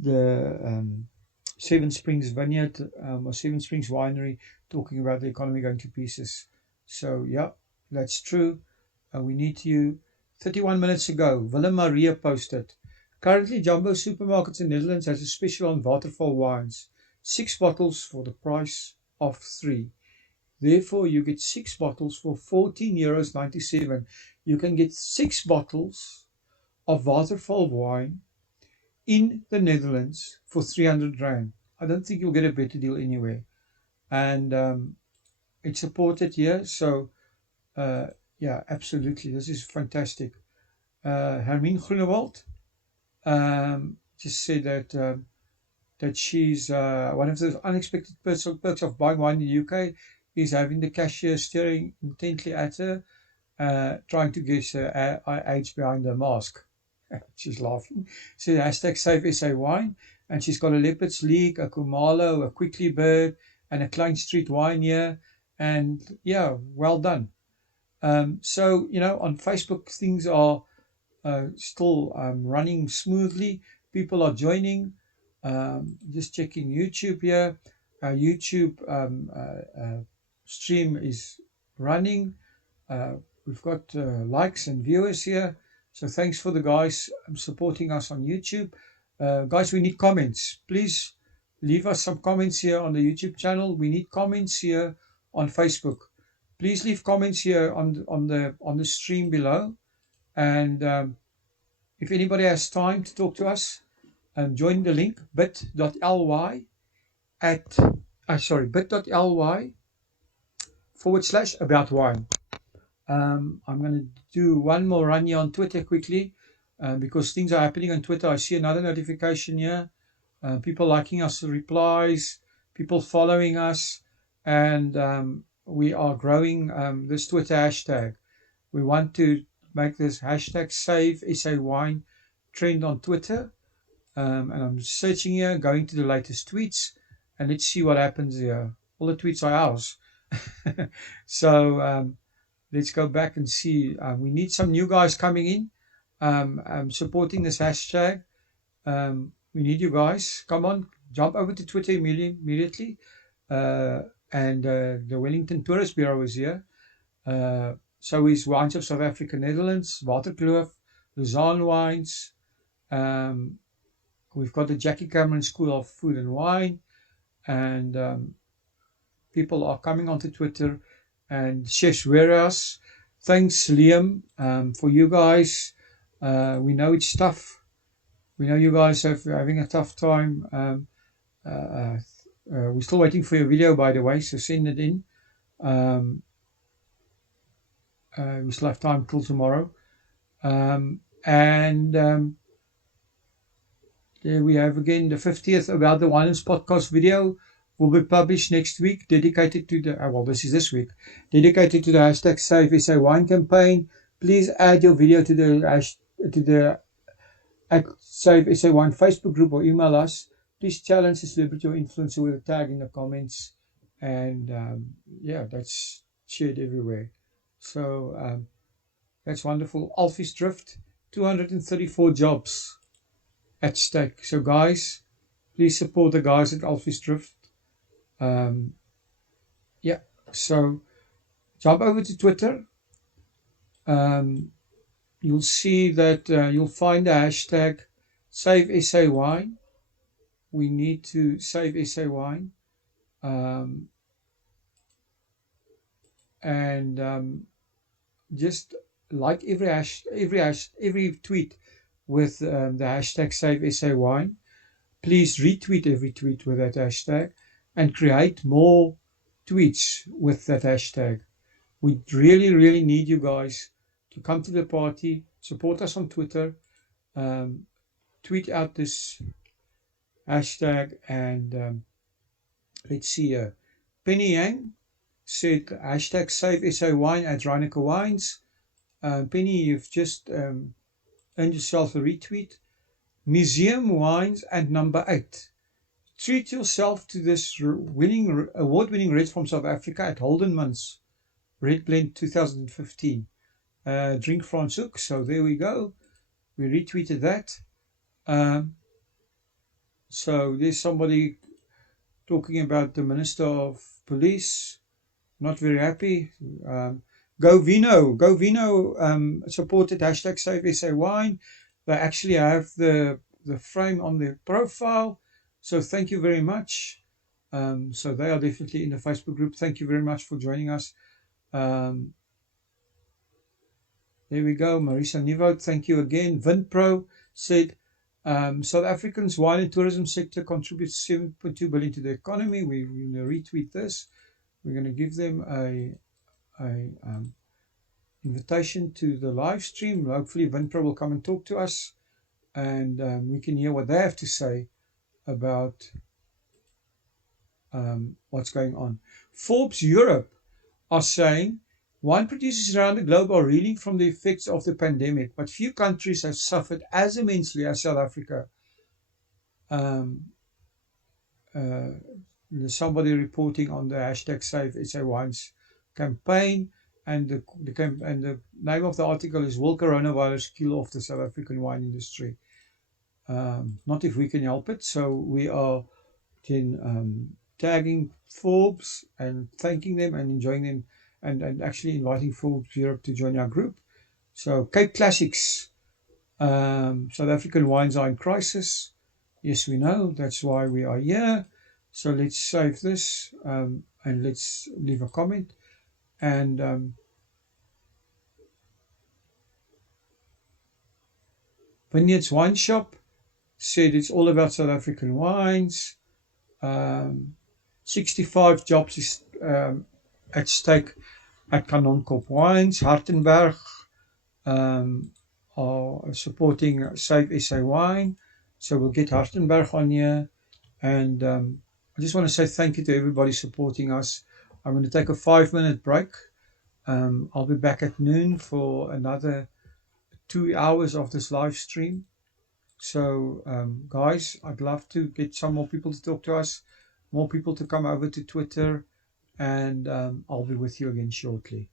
the Seven Springs Vineyard or Seven Springs Winery talking about the economy going to pieces. So yeah, that's true. We need you. 31 minutes ago, Willem Maria posted, currently Jumbo Supermarkets in the Netherlands has a special on Waterfall wines. 6 bottles for the price of 3. Therefore, you get 6 bottles for €14.97. You can get 6 bottles of Waterfall wine in the Netherlands for R300. I don't think you'll get a better deal anywhere. And it's supported here. So, yeah, absolutely. This is fantastic. Hermine Groenewald just said that she's one of the unexpected perks of buying wine in the UK is having the cashier staring intently at her, trying to guess her age behind her mask. She's laughing. So hashtag save SA wine. And she's got a Leopard's League, a Kumalo, a Quickly Bird, and a Klein Street wine here. And yeah, well done. So, you know, on Facebook, things are still running smoothly. People are joining. Just checking YouTube here. Our YouTube stream is running. We've got likes and viewers here. So thanks for the guys supporting us on YouTube. Guys, we need comments. Please leave us some comments here on the YouTube channel. We need comments here on Facebook. Please leave comments here on the stream below. And if anybody has time to talk to us, join the link bit.ly bit.ly/about wine. I'm going to do one more run here on Twitter quickly because things are happening on Twitter. I see another notification here. People liking us replies, people following us, and we are growing this Twitter hashtag. We want to make this hashtag Save SA Wine trend on Twitter. And I'm searching here, going to the latest tweets, and let's see what happens here. All the tweets are ours. So let's go back and see. We need some new guys coming in, supporting this hashtag. We need you guys. Come on, jump over to Twitter immediately. And the Wellington Tourist Bureau is here. So is Wines of South Africa, Netherlands, Waterkloof, Lausanne Wines. We've got the Jackie Cameron School of Food and Wine. And people are coming onto Twitter. And Chefs Warehouse, Thanks, Liam, for you guys. We know it's tough. We know you guys are having a tough time. We're still waiting for your video, by the way, so send it in. Um, we still have time till tomorrow. And there we have again the 50th About the Winans podcast video will be published next week, dedicated to the, well, this week, dedicated to the hashtag Save SA Wine campaign. Please add your video to the at Save SA Wine Facebook group or email us. Please challenge a celebrity or influencer with a tag in the comments. And yeah, that's shared everywhere. So that's wonderful. Alfie's Drift, 234 jobs at stake. So guys, please support the guys at Alfie's Drift. Yeah, so jump over to Twitter. You'll see that you'll find the hashtag Save SA Wine. We need to save SA Wine. And just like every tweet with the hashtag Save SA Wine. Please retweet every tweet with that hashtag and create more tweets with that hashtag. We really, really need you guys to come to the party, support us on Twitter, tweet out this hashtag, and let's see here. Penny Yang said hashtag Save SA Wine at Reineke Wines. Penny, you've just earned yourself a retweet. Museum Wines and number 8. Treat yourself to this award-winning red from South Africa at Holdenmans Red Blend 2015. Drink Fransouk. So there we go. We retweeted that. So there's somebody talking about the Minister of Police. Not very happy. Go Vino supported hashtag Save SA Wine. They actually have the frame on their profile. So thank you very much. So they are definitely in the Facebook group. Thank you very much for joining us. There we go. Marisa Nivout, thank you again. Vinpro said, South Africa's wine and tourism sector contributes 7.2 billion to the economy. We're going to retweet this. We're going to give them a invitation to the live stream. Hopefully Vinpro will come and talk to us, and we can hear what they have to say about what's going on. Forbes Europe are saying wine producers around the globe are reeling from the effects of the pandemic, but few countries have suffered as immensely as South Africa. There's somebody reporting on the hashtag Save SA Wines campaign, and the name of the article is Will Coronavirus Kill Off the South African Wine Industry? Not if we can help it. So we are then tagging Forbes and thanking them and enjoying them, and actually inviting Forbes Europe to join our group. So Cape Classics, South African wines are in crisis. Yes, we know. That's why we are here. So let's save this and let's leave a comment. And Vineyards Wine Shop said it's all about South African wines. 65 jobs is at stake at Kanonkop Wines. Hartenberg are supporting Save SA Wine. So we'll get Hartenberg on here. And I just want to say thank you to everybody supporting us. I'm going to take a 5-minute break. I'll be back at noon for another 2 hours of this live stream. So guys, I'd love to get some more people to talk to us, more people to come over to Twitter, and I'll be with you again shortly.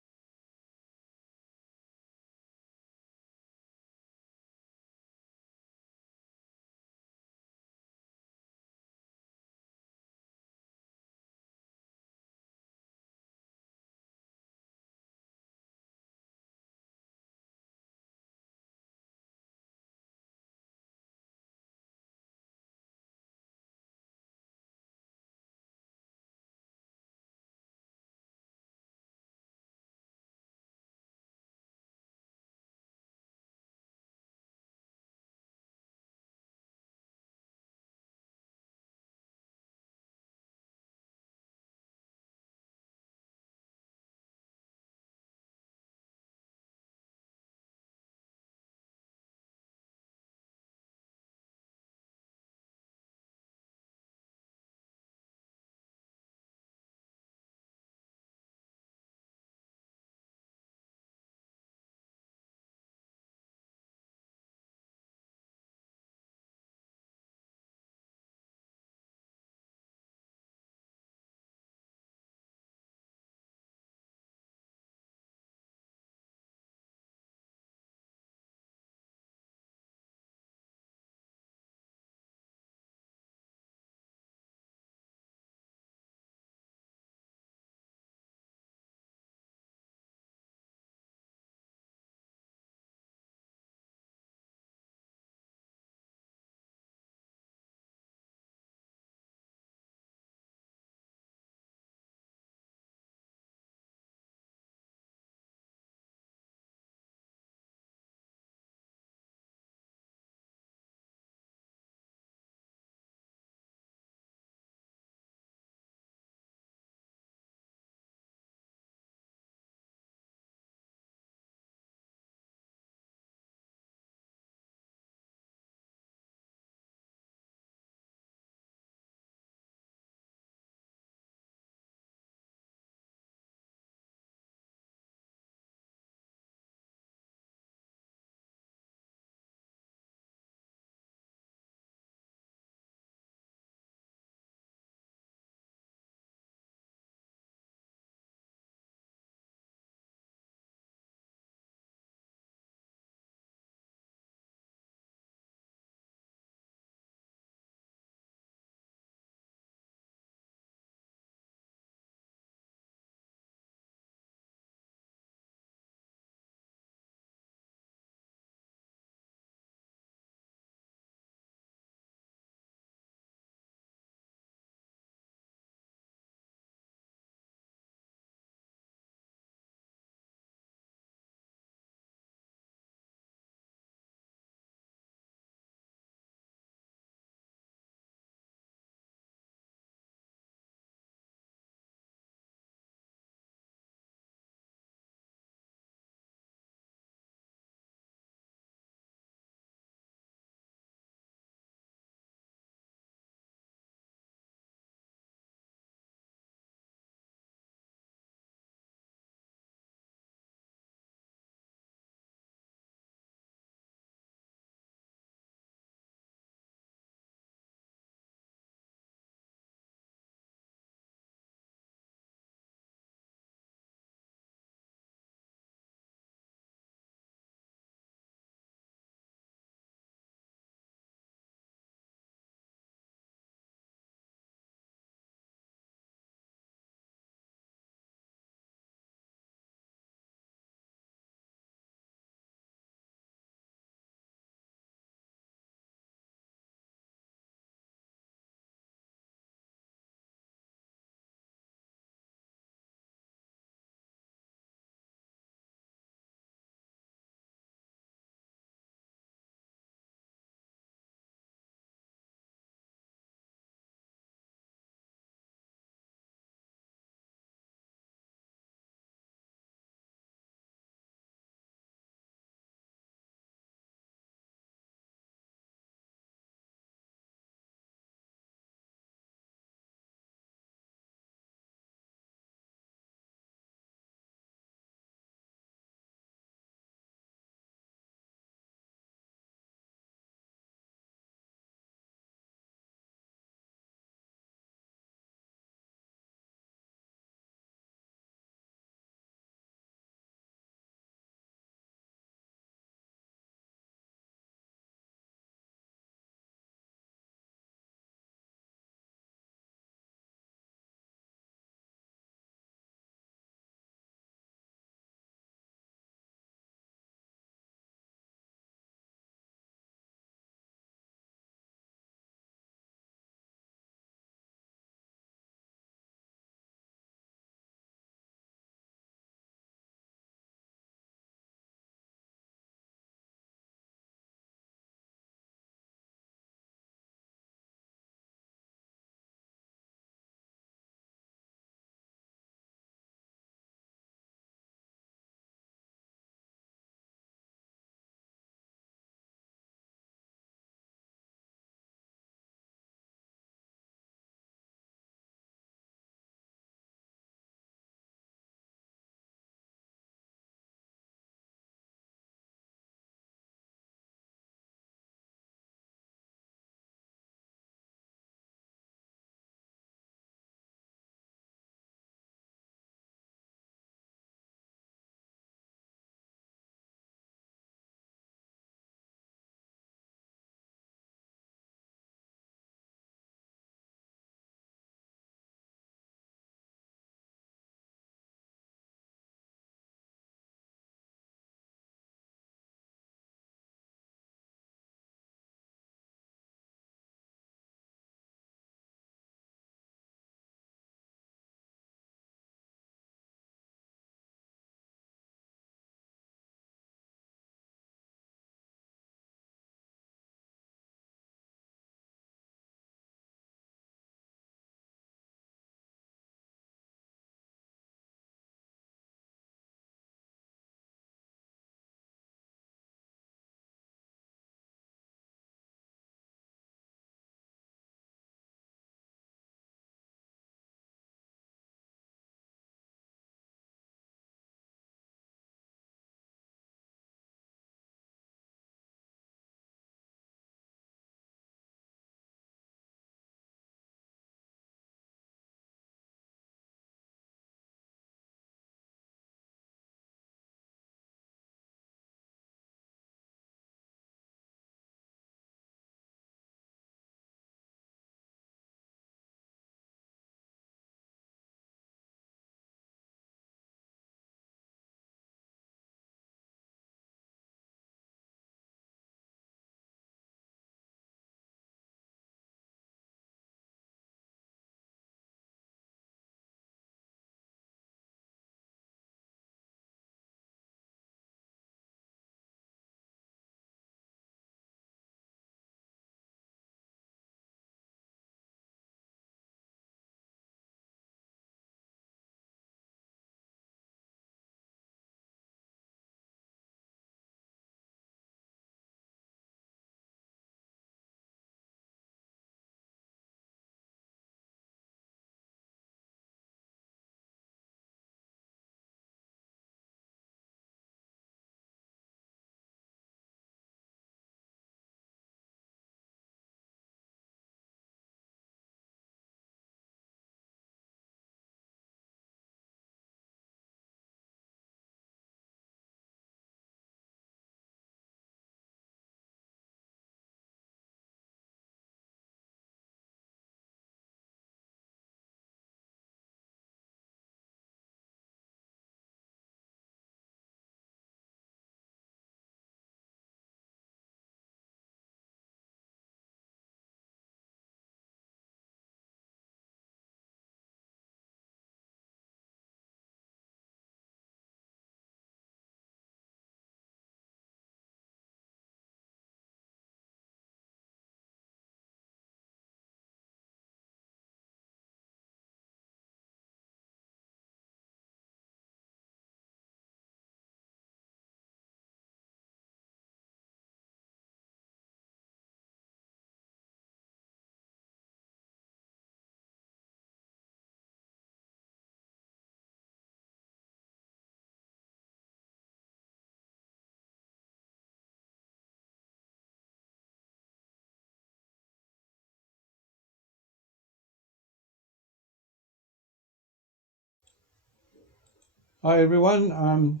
Hi everyone,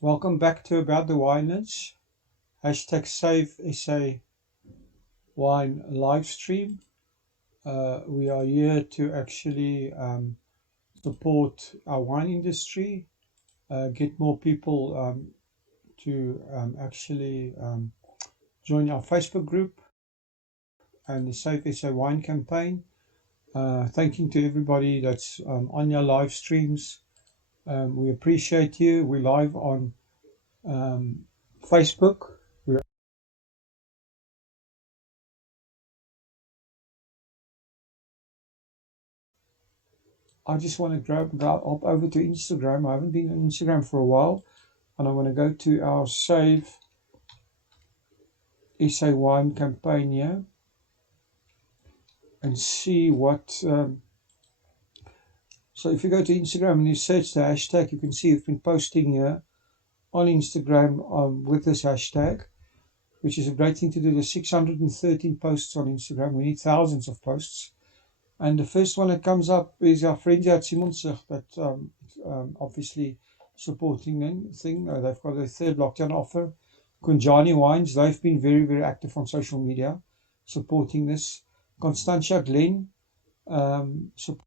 welcome back to About the Winers, hashtag Save SA Wine live stream. We are here to actually support our wine industry, get more people to actually join our Facebook group and the Save SA Wine campaign. Thanking to everybody that's on your live streams. We appreciate you. We're live on Facebook. I just want to go up over to Instagram. I haven't been on Instagram for a while, and I want to go to our Save SA Wine campaign here and see what. So if you go to Instagram and you search the hashtag, you can see we've been posting here on Instagram with this hashtag, which is a great thing to do. There's 613 posts on Instagram. We need thousands of posts. And the first one that comes up is our friends at Simonsig that obviously supporting the thing. They've got a third lockdown offer. Kunjani Wines, they've been very, very active on social media supporting this. Constantia Glen, supporting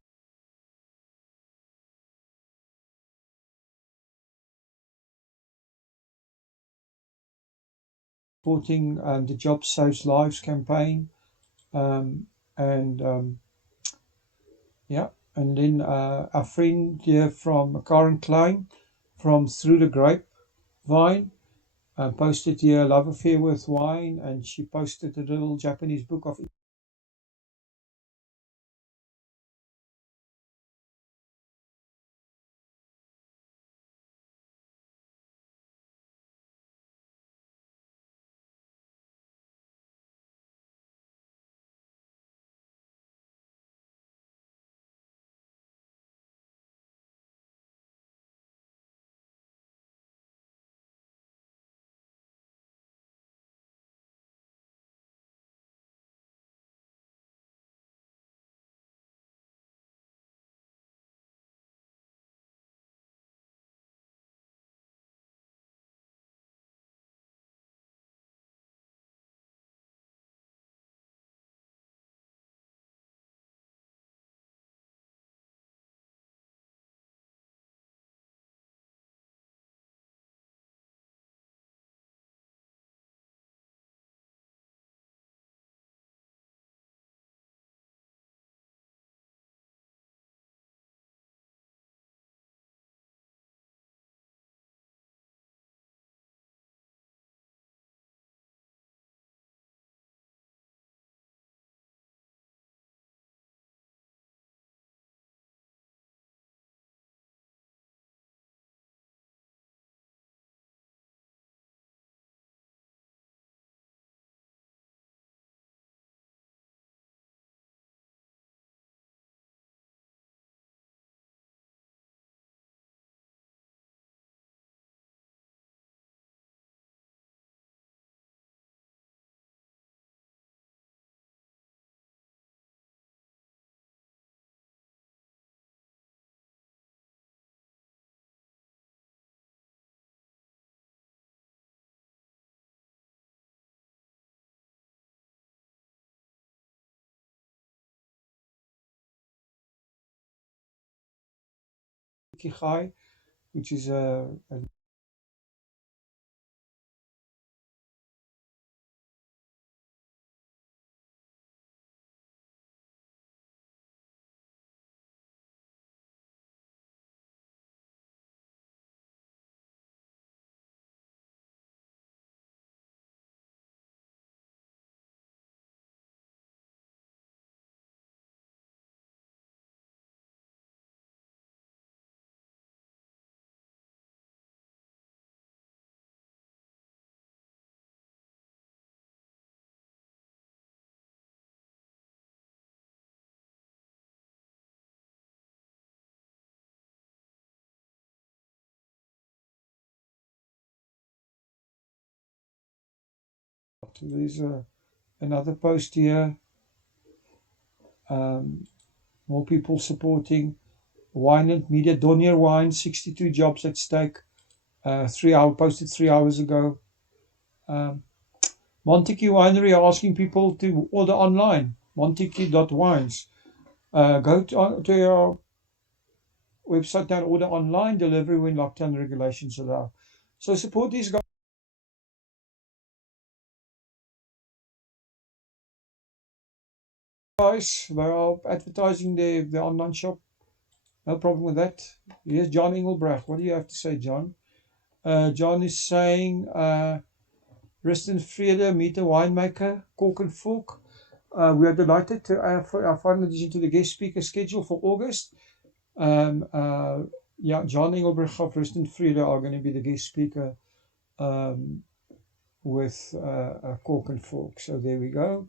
the Job Saves Lives campaign. And yeah, and then our friend here from Karen Klein from Through the Grapevine posted here Love Affair with Wine, and she posted a little Japanese book of Ikigai, which is a there's another post here. More people supporting. Wine and media. Donier Wine, 62 jobs at stake. 3 hour posted 3 hours ago. Montague Winery are asking people to order online. Montague.wines. Go to your website and order online delivery when lockdown regulations allow. So support these guys. They are advertising their online shop. No problem with that. Here's John Engelbrecht. What do you have to say, John? John is saying, Rustin Vrede, meet a winemaker, Cork and Fork. We are delighted to have our final addition to the guest speaker schedule for August. Yeah, John Engelbrecht of Rustin Vrede are going to be the guest speaker with Cork and Fork. So there we go.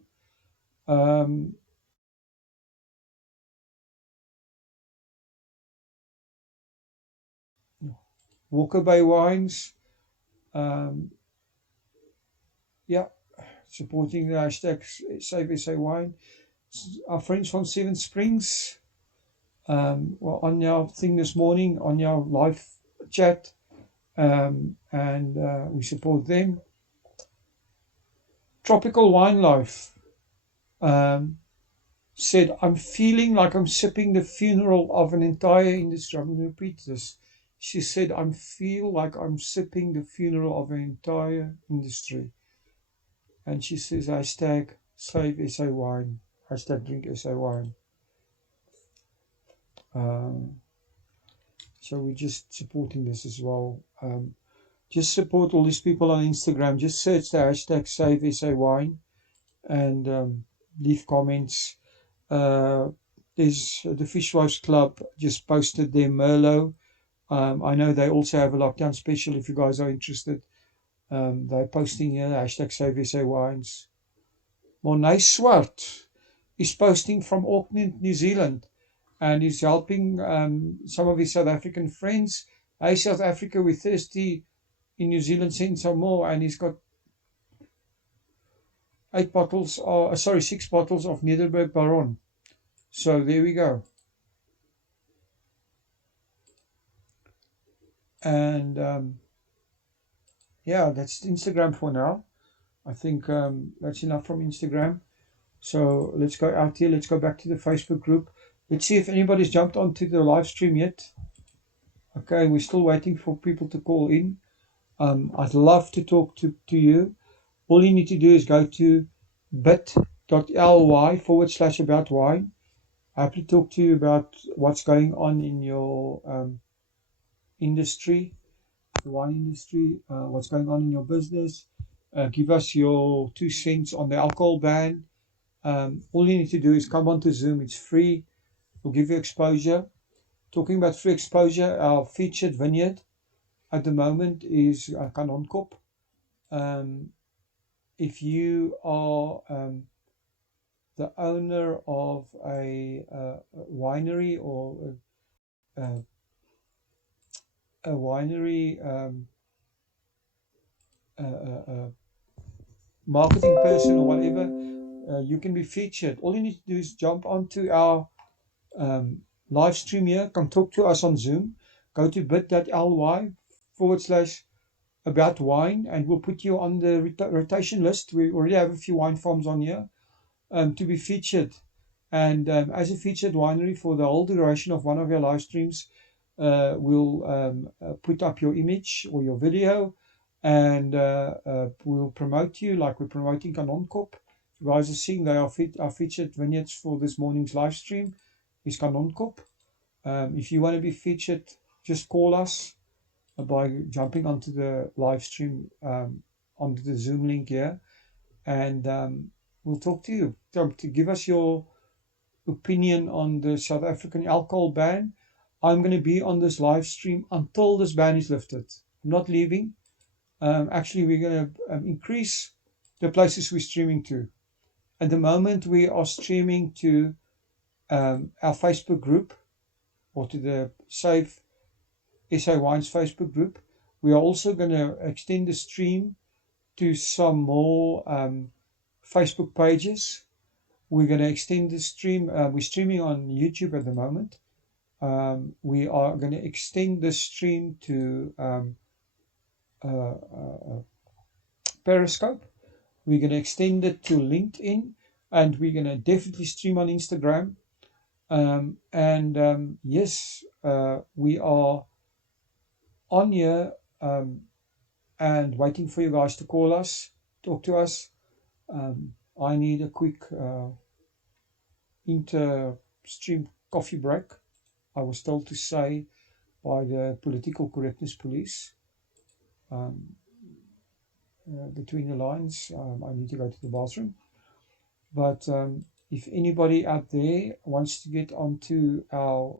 Walker Bay Wines. Yeah, supporting the hashtag Save SA Wine. Our friends from Seven Springs were on our thing this morning, on our live chat, and we support them. Tropical Wine Life said, I'm feeling like I'm sipping the funeral of an entire industry. I'm going to repeat this. She said, I feel like I'm sipping the funeral of an entire industry. And she says, hashtag Save SA Wine, hashtag Drink SA Wine. So we're just supporting this as well. Just support all these people on Instagram. Just search the hashtag Save SA Wine and leave comments. There's the Fishwives Club just posted their Merlot. I know they also have a lockdown special if you guys are interested. They're posting here, hashtag Save SA Wines. Mornay Swart is posting from Auckland, New Zealand, and he's helping some of his South African friends. Hey, South Africa, we're thirsty in New Zealand, send some more, and he's got 6 bottles of Nederburg Baron. So there we go. And yeah, that's Instagram for now. I think that's enough from Instagram. So let's go out here. Let's go back to the Facebook group. Let's see if anybody's jumped onto the live stream yet. Okay, we're still waiting for people to call in. I'd love to talk to you. All you need to do is go to bit.ly/about wine. Happy to talk to you about what's going on in your industry, the wine industry, what's going on in your business. Give us your 2 cents on the alcohol ban. All you need to do is come onto Zoom. It's free. We'll give you exposure. Talking about free exposure, our featured vineyard at the moment is Kanonkop. If you are the owner of a winery or a winery marketing person or whatever, you can be featured. All you need to do is jump onto our live stream here. Come talk to us on Zoom. Go to bit.ly/about wine and we'll put you on the rotation list. We already have a few wine farms on here to be featured. And as a featured winery for the whole duration of one of your live streams, we'll put up your image or your video and we'll promote you like we're promoting Kanonkop. You guys are seeing they are our featured vineyards for this morning's live stream is Kanonkop. If you want to be featured, just call us by jumping onto the live stream onto the Zoom link here, and we'll talk to you to give us your opinion on the South African alcohol ban. I'm going to be on this live stream until this ban is lifted. I'm not leaving. Actually, we're going to increase the places we're streaming to. At the moment, we are streaming to our Facebook group or to the Save SA Wines Facebook group. We are also going to extend the stream to some more Facebook pages. We're going to extend the stream. We're streaming on YouTube at the moment. We are going to extend the stream to Periscope. We're going to extend it to LinkedIn, and we're going to definitely stream on Instagram. Yes, we are on here and waiting for you guys to call us, talk to us. I need a quick inter-stream coffee break. I was told to say by the political correctness police. Between the lines, I need to go to the bathroom. But if anybody out there wants to get onto our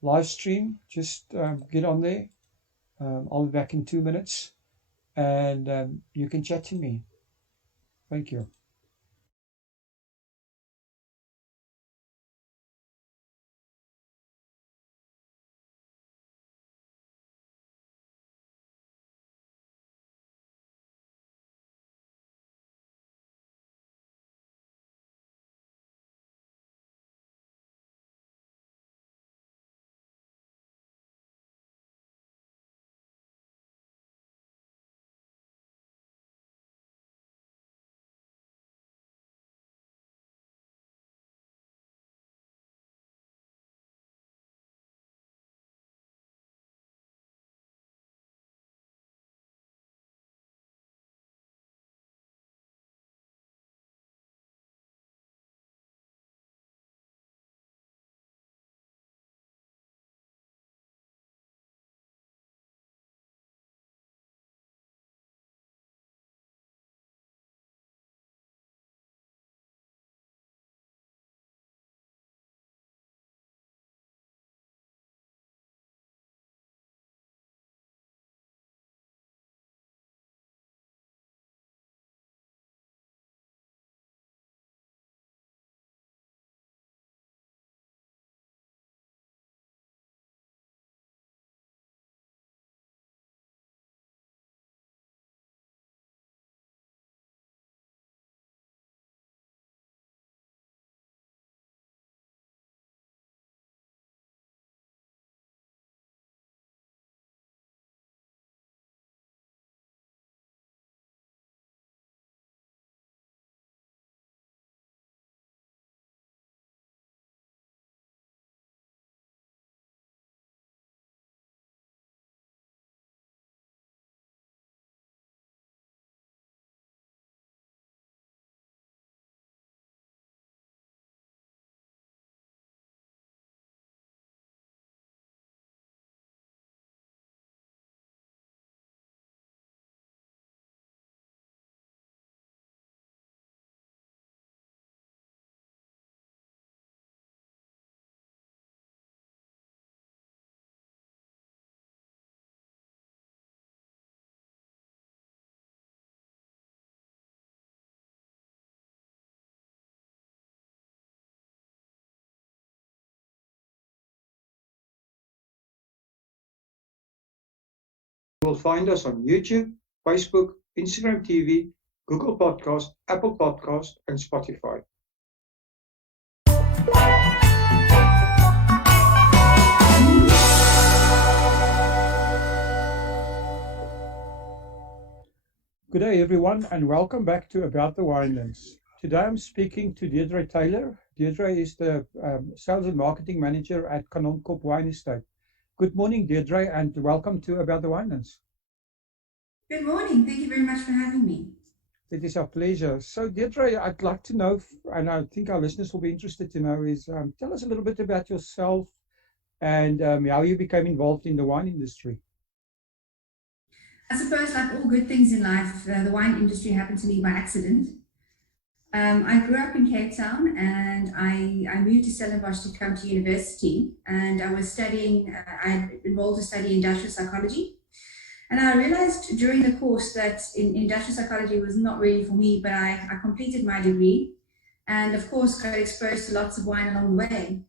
live stream, just get on there. I'll be back in 2 minutes, and you can chat to me. Thank you. You will find us on YouTube, Facebook, Instagram TV, Google Podcast, Apple Podcast, and Spotify. Good day, everyone, and welcome back to About the Winelands. Today I'm speaking to Deirdre Taylor. Deirdre is the Sales and Marketing Manager at Canoncorp Wine Estate. Good morning, Deirdre, and welcome to About the Winelands. Good morning. Thank you very much for having me. It is our pleasure. So, Deirdre, I'd like to know, and I think our listeners will be interested to know, is tell us a little bit about yourself and how you became involved in the wine industry. I suppose, like all good things in life, the wine industry happened to me by accident. I grew up in Cape Town, and I moved to Stellenbosch to come to university, and I was studying, I enrolled to study industrial psychology. And I realized during the course that industrial psychology was not really for me, but I completed my degree and, of course, got exposed to lots of wine along the way.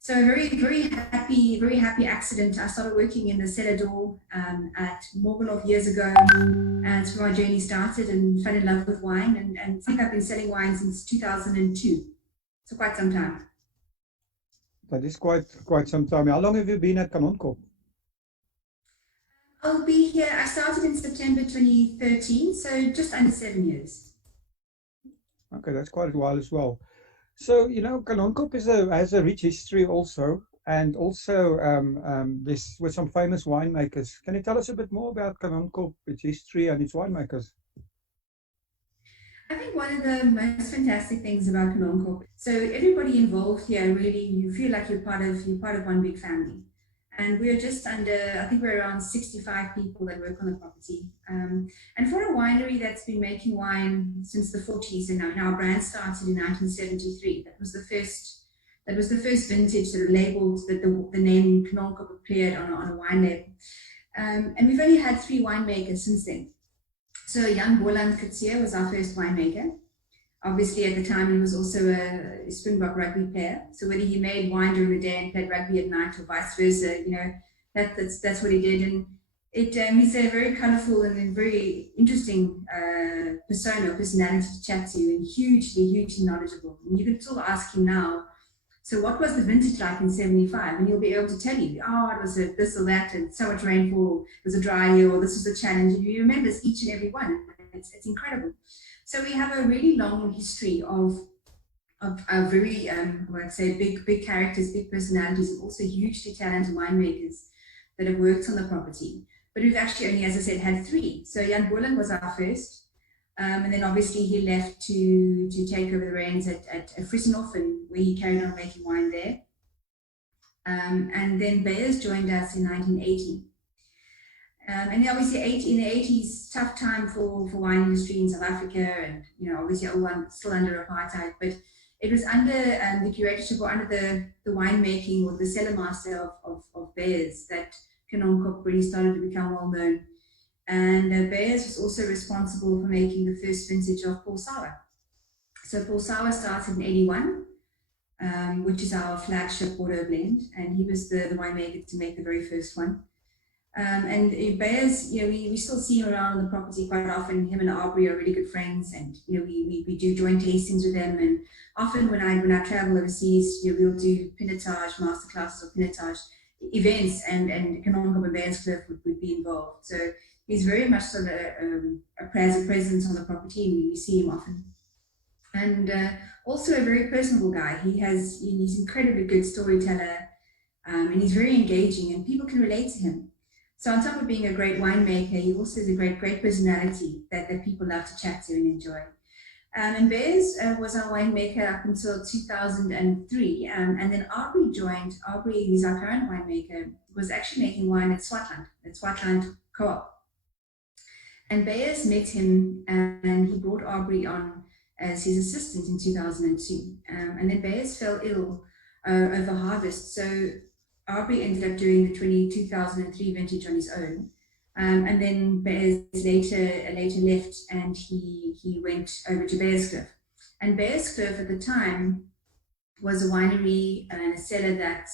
So a very happy accident. I started working in the cellar door at Morgenhof years ago. And that's where my journey started, and fell in love with wine. And I think I've been selling wine since 2002. So quite some time. That is quite some time. How long have you been at Kanonkop? I'll be here. I started in September 2013, so just under 7 years. Okay, that's quite a while as well. So, you know, Kanonkop has a rich history also, and also this with some famous winemakers. Can you tell us a bit more about Kanonkop, its history and its winemakers? I think one of the most fantastic things about Kanonkop, so everybody involved here, really, you feel like you're part of one big family. And we're just under, I think we're around 65 people that work on the property. And for a winery that's been making wine since the 40s, and our brand started in 1973, that was the first vintage that labeled that the name Kanonkop appeared on a wine label. And we've only had 3 winemakers since then. So Jan Boland Kutsia was our first winemaker. Obviously, at the time, he was also a Springbok rugby player. So whether he made wine during the day and played rugby at night, or vice versa, you know, that's what he did. And he's a very colourful and very interesting personality to chat to, and hugely knowledgeable. And you can still ask him now, so what was the vintage like in 75? And he'll be able to tell you, oh, it was this or that, and so much rainfall, it was a dry year, or this was a challenge. And he remembers each and every one. It's incredible. So we have a really long history of very, I'd say, big characters, big personalities, and also hugely talented winemakers that have worked on the property. But we've actually only, as I said, had 3. So Jan Boland was our first. And then obviously he left to take over the reins at Frissenhof, and where he carried on making wine there. And then Beyers joined us in 1980. And obviously in the 80s, tough time for wine industry in South Africa, and, you know, obviously everyone still under apartheid, but it was under the curatorship, or under the winemaking, or the cellar master of Beyers, that Kanonkop really started to become well known. And Beyers was also responsible for making the first vintage of Paul Sauer. So Paul Sauer started in 81, which is our flagship Bordeaux blend, and he was the winemaker to make the very first one. And Beyers, you know, we still see him around on the property quite often. Him and Aubrey are really good friends, and, you know, we do joint tastings with them. And often when I travel overseas, you know, we'll do pinotage masterclasses or pinotage events, and Kanonkop and Beyers Cliff would be involved. So he's very much sort of a presence on the property, and we see him often. And also a very personable guy. He's incredibly good storyteller, and he's very engaging, and people can relate to him. So on top of being a great winemaker, he also has a great personality that people love to chat to and enjoy. And Beyers was our winemaker up until 2003, and then Aubrey joined. Aubrey, who's our current winemaker, was actually making wine at Swartland Co-op. And Beyers met him, and he brought Aubrey on as his assistant in 2002. And then Beyers fell ill over harvest, so Aubrey ended up doing the 2003 vintage on his own. And then Beyers later left, and he went over to Beyers Cliff. And Beyers Cliff at the time was a winery and a cellar that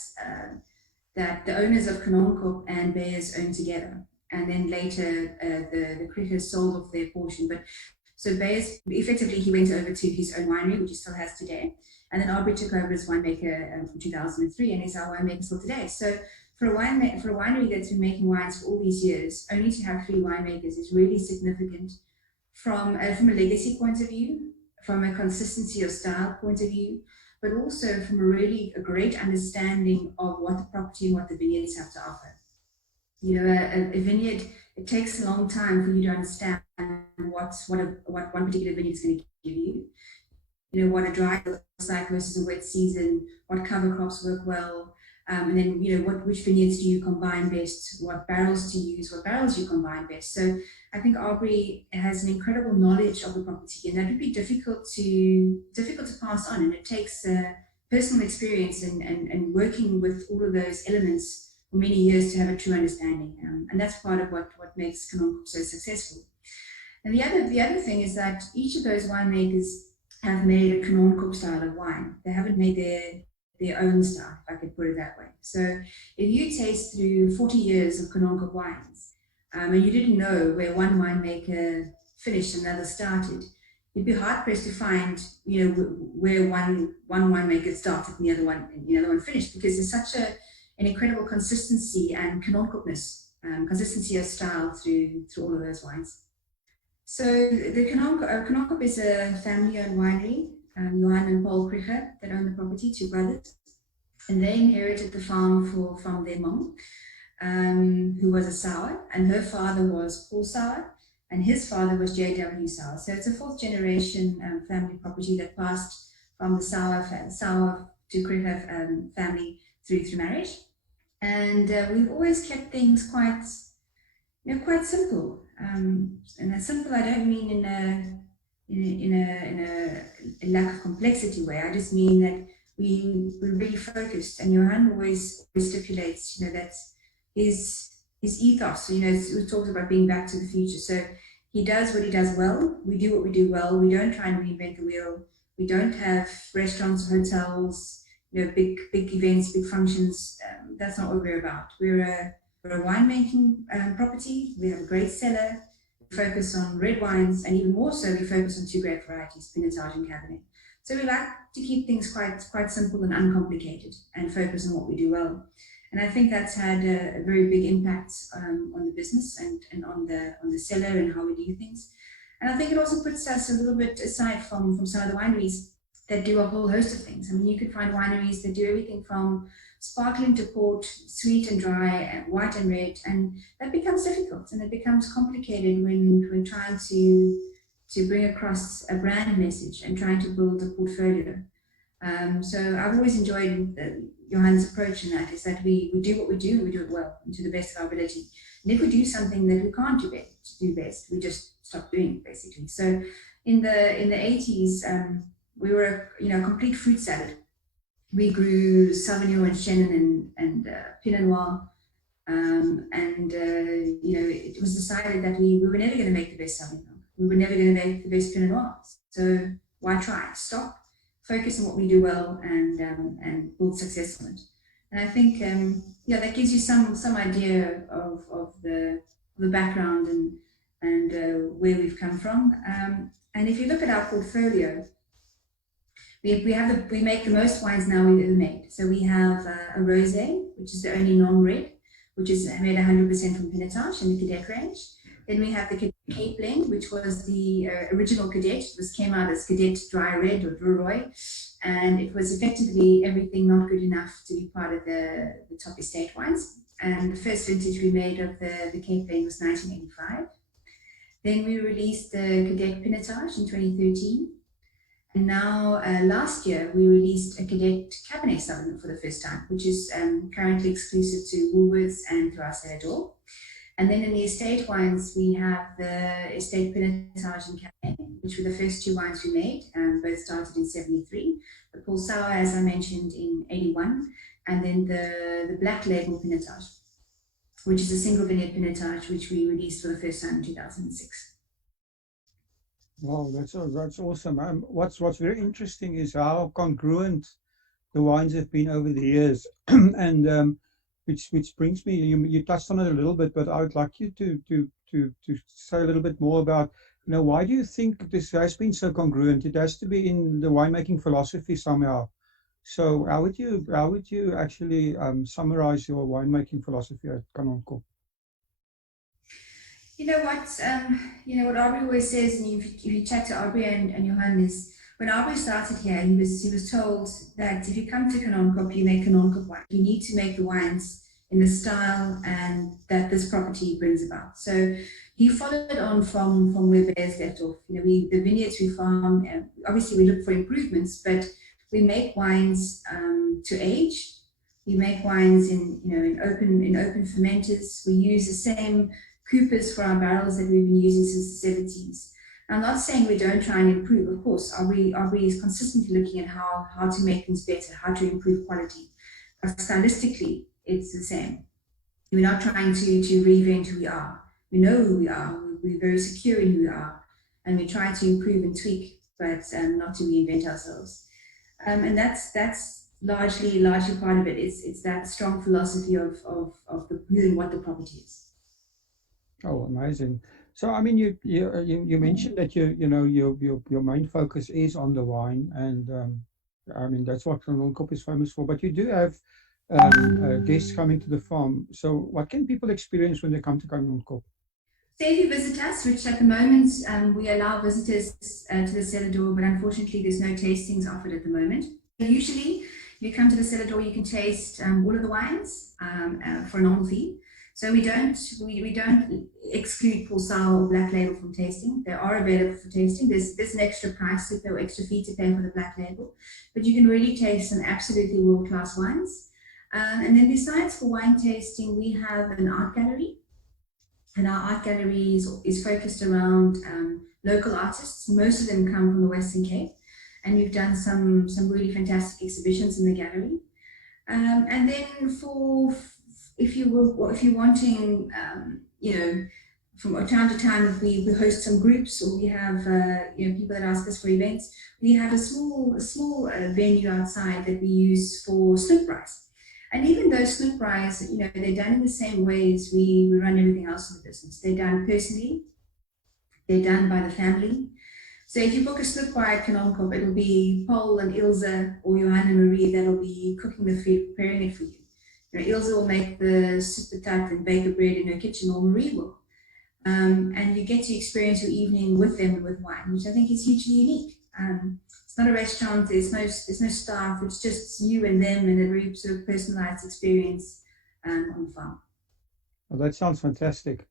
the owners of Kanonkop and Beyers owned together. And then later the crickers sold off their portion. But so Beyers, effectively, he went over to his own winery, which he still has today. And then Aubrey took over as winemaker from 2003, and is our winemaker still today. So for a winery that's been making wines for all these years, only to have 3 winemakers is really significant from a legacy point of view, from a consistency of style point of view, but also from a great understanding of what the property and what the vineyards have to offer. You know, a vineyard, it takes a long time for you to understand what one particular vineyard is going to give you. You know, what a dry looks like versus a wet season, what cover crops work well, and then, you know, which vineyards do you combine best, what barrels to use, what barrels you combine best. So I think Aubrey has an incredible knowledge of the property, and that would be difficult to pass on. And it takes personal experience and working with all of those elements for many years to have a true understanding. And that's part of what makes Kanonkop so successful. And the other thing is that each of those winemakers have made a Kanonkop style of wine. They haven't made their own style, if I could put it that way. So if you taste through 40 years of Kanonkop wines, and you didn't know where one winemaker finished and another started, you'd be hard pressed to find, where one winemaker started and the other one finished, because there's such an incredible consistency and Kanonkopness, consistency of style through all of those wines. So the Kanonkop is a family-owned winery. Johan and Paul Krieger that own the property, two brothers, and they inherited the farm from their mom, who was a Sauer, and her father was Paul Sauer, and his father was J.W. Sauer. So it's a fourth generation family property that passed from the Sauer to Krieger family through marriage, and we've always kept things quite simple. And by simple, I don't mean in a lack of complexity way. I just mean that we're really focused, and Johan always stipulates, that's his ethos. We talked about being back to the future. So he does what he does well. We do what we do well. We don't try and reinvent the wheel. We don't have restaurants, hotels, big events, big functions. That's not what we're about. We're a winemaking property. We have a great cellar. We focus on red wines, and even more so, we focus on two great varieties, Pinotage and Cabernet. So we like to keep things quite simple and uncomplicated, and focus on what we do well. And I think that's had a very big impact on the business and on the cellar and how we do things. And I think it also puts us a little bit aside from some of the wineries that do a whole host of things. I mean, you could find wineries that do everything from sparkling to port, sweet and dry, white and red, and that becomes difficult and it becomes complicated when trying to bring across a brand message and trying to build a portfolio. So I've always enjoyed Johan's approach in that, is that we do what we do and we do it well and to the best of our ability. And if we do something that we can't do best, we just stop doing it, basically. So in the 80s, we were a complete fruit salad. We grew Sauvignon and Chenin and Pinot Noir, it was decided that we were never going to make the best Sauvignon. We were never going to make the best Pinot Noir. So why try? Stop, focus on what we do well, and build success on it. And I think that gives you some idea of the background and where we've come from. And if you look at our portfolio, we make the most wines now we've ever made. So we have a rosé, which is the only non-red, which is made 100% from Pinotage in the Cadet range. Then we have the Cape blend, which was the original Cadet. It came out as Cadet Dry Red or Druroy, and it was effectively everything not good enough to be part of the top estate wines. And the first vintage we made of the Cape blend was 1985. Then we released the Cadet Pinotage in 2013. And now, last year, we released a Cadet Cabernet Sauvignon for the first time, which is currently exclusive to Woolworths and to our cellar door. And then in the estate wines, we have the estate Pinotage and Cabernet, which were the first two wines we made. Both started in 73. The Paul Sauer, as I mentioned, in 81. And then the Black Label Pinotage, which is a single vineyard Pinotage, which we released for the first time in 2006. Wow, that's awesome. What's very interesting is how congruent the wines have been over the years, and which brings me. You touched on it a little bit, but I would like you to say a little bit more about, why do you think this has been so congruent? It has to be in the winemaking philosophy somehow. So how would you actually summarize your winemaking philosophy at Kanonkop? You know what Aubrey always says, and if you chat to Aubrey and Johan, is when Aubrey started here, he was told that if you come to Kanonkop, you make Kanonkop wine. You need to make the wines in the style and that this property brings about. So he followed on from where Bears left off. The vineyards we farm, obviously we look for improvements, but we make wines to age. We make wines in open fermenters. We use the same coopers for our barrels that we've been using since the 70s. I'm not saying we don't try and improve. Of course, Aubrey is consistently looking at how to make things better, how to improve quality. But stylistically, it's the same. We're not trying to reinvent who we are. We know who we are. We're very secure in who we are. And we try to improve and tweak, but not to reinvent ourselves. And that's largely part of it. It's that strong philosophy of the who and what the property is. Oh, amazing. So, I mean, you mentioned that your main focus is on the wine, and I mean that's what Kop is famous for. But you do have guests coming to the farm. So, what can people experience when they come to Kop? So if you visit us, which at the moment we allow visitors to the cellar door, but unfortunately there's no tastings offered at the moment. Usually, if you come to the cellar door, you can taste all of the wines for a normal fee. So we don't exclude Pulsar or Black Label from tasting. They are available for tasting. There's an extra price to pay or extra fee to pay for the Black Label, but you can really taste some absolutely world-class wines. And then besides for wine tasting, we have an art gallery. And our art gallery is focused around local artists. Most of them come from the Western Cape, and we've done some really fantastic exhibitions in the gallery. And then if you're wanting, from time to time we host some groups, or we have people that ask us for events. We have a small venue outside that we use for snook braais. And even those snook braais, they're done in the same way as we run everything else in the business. They're done personally. They're done by the family. So if you book a snook braai at Kop, it'll be Paul and Ilse or Johan and Marie that'll be cooking the food, preparing it for you. Ilse will make the soup patat and bake the bread in her kitchen, or Marie will. And you get to experience your evening with them and with wine, which I think is hugely unique. It's not a restaurant, there's no staff, it's just you and them, and a very sort of personalized experience on the farm. Well, that sounds fantastic.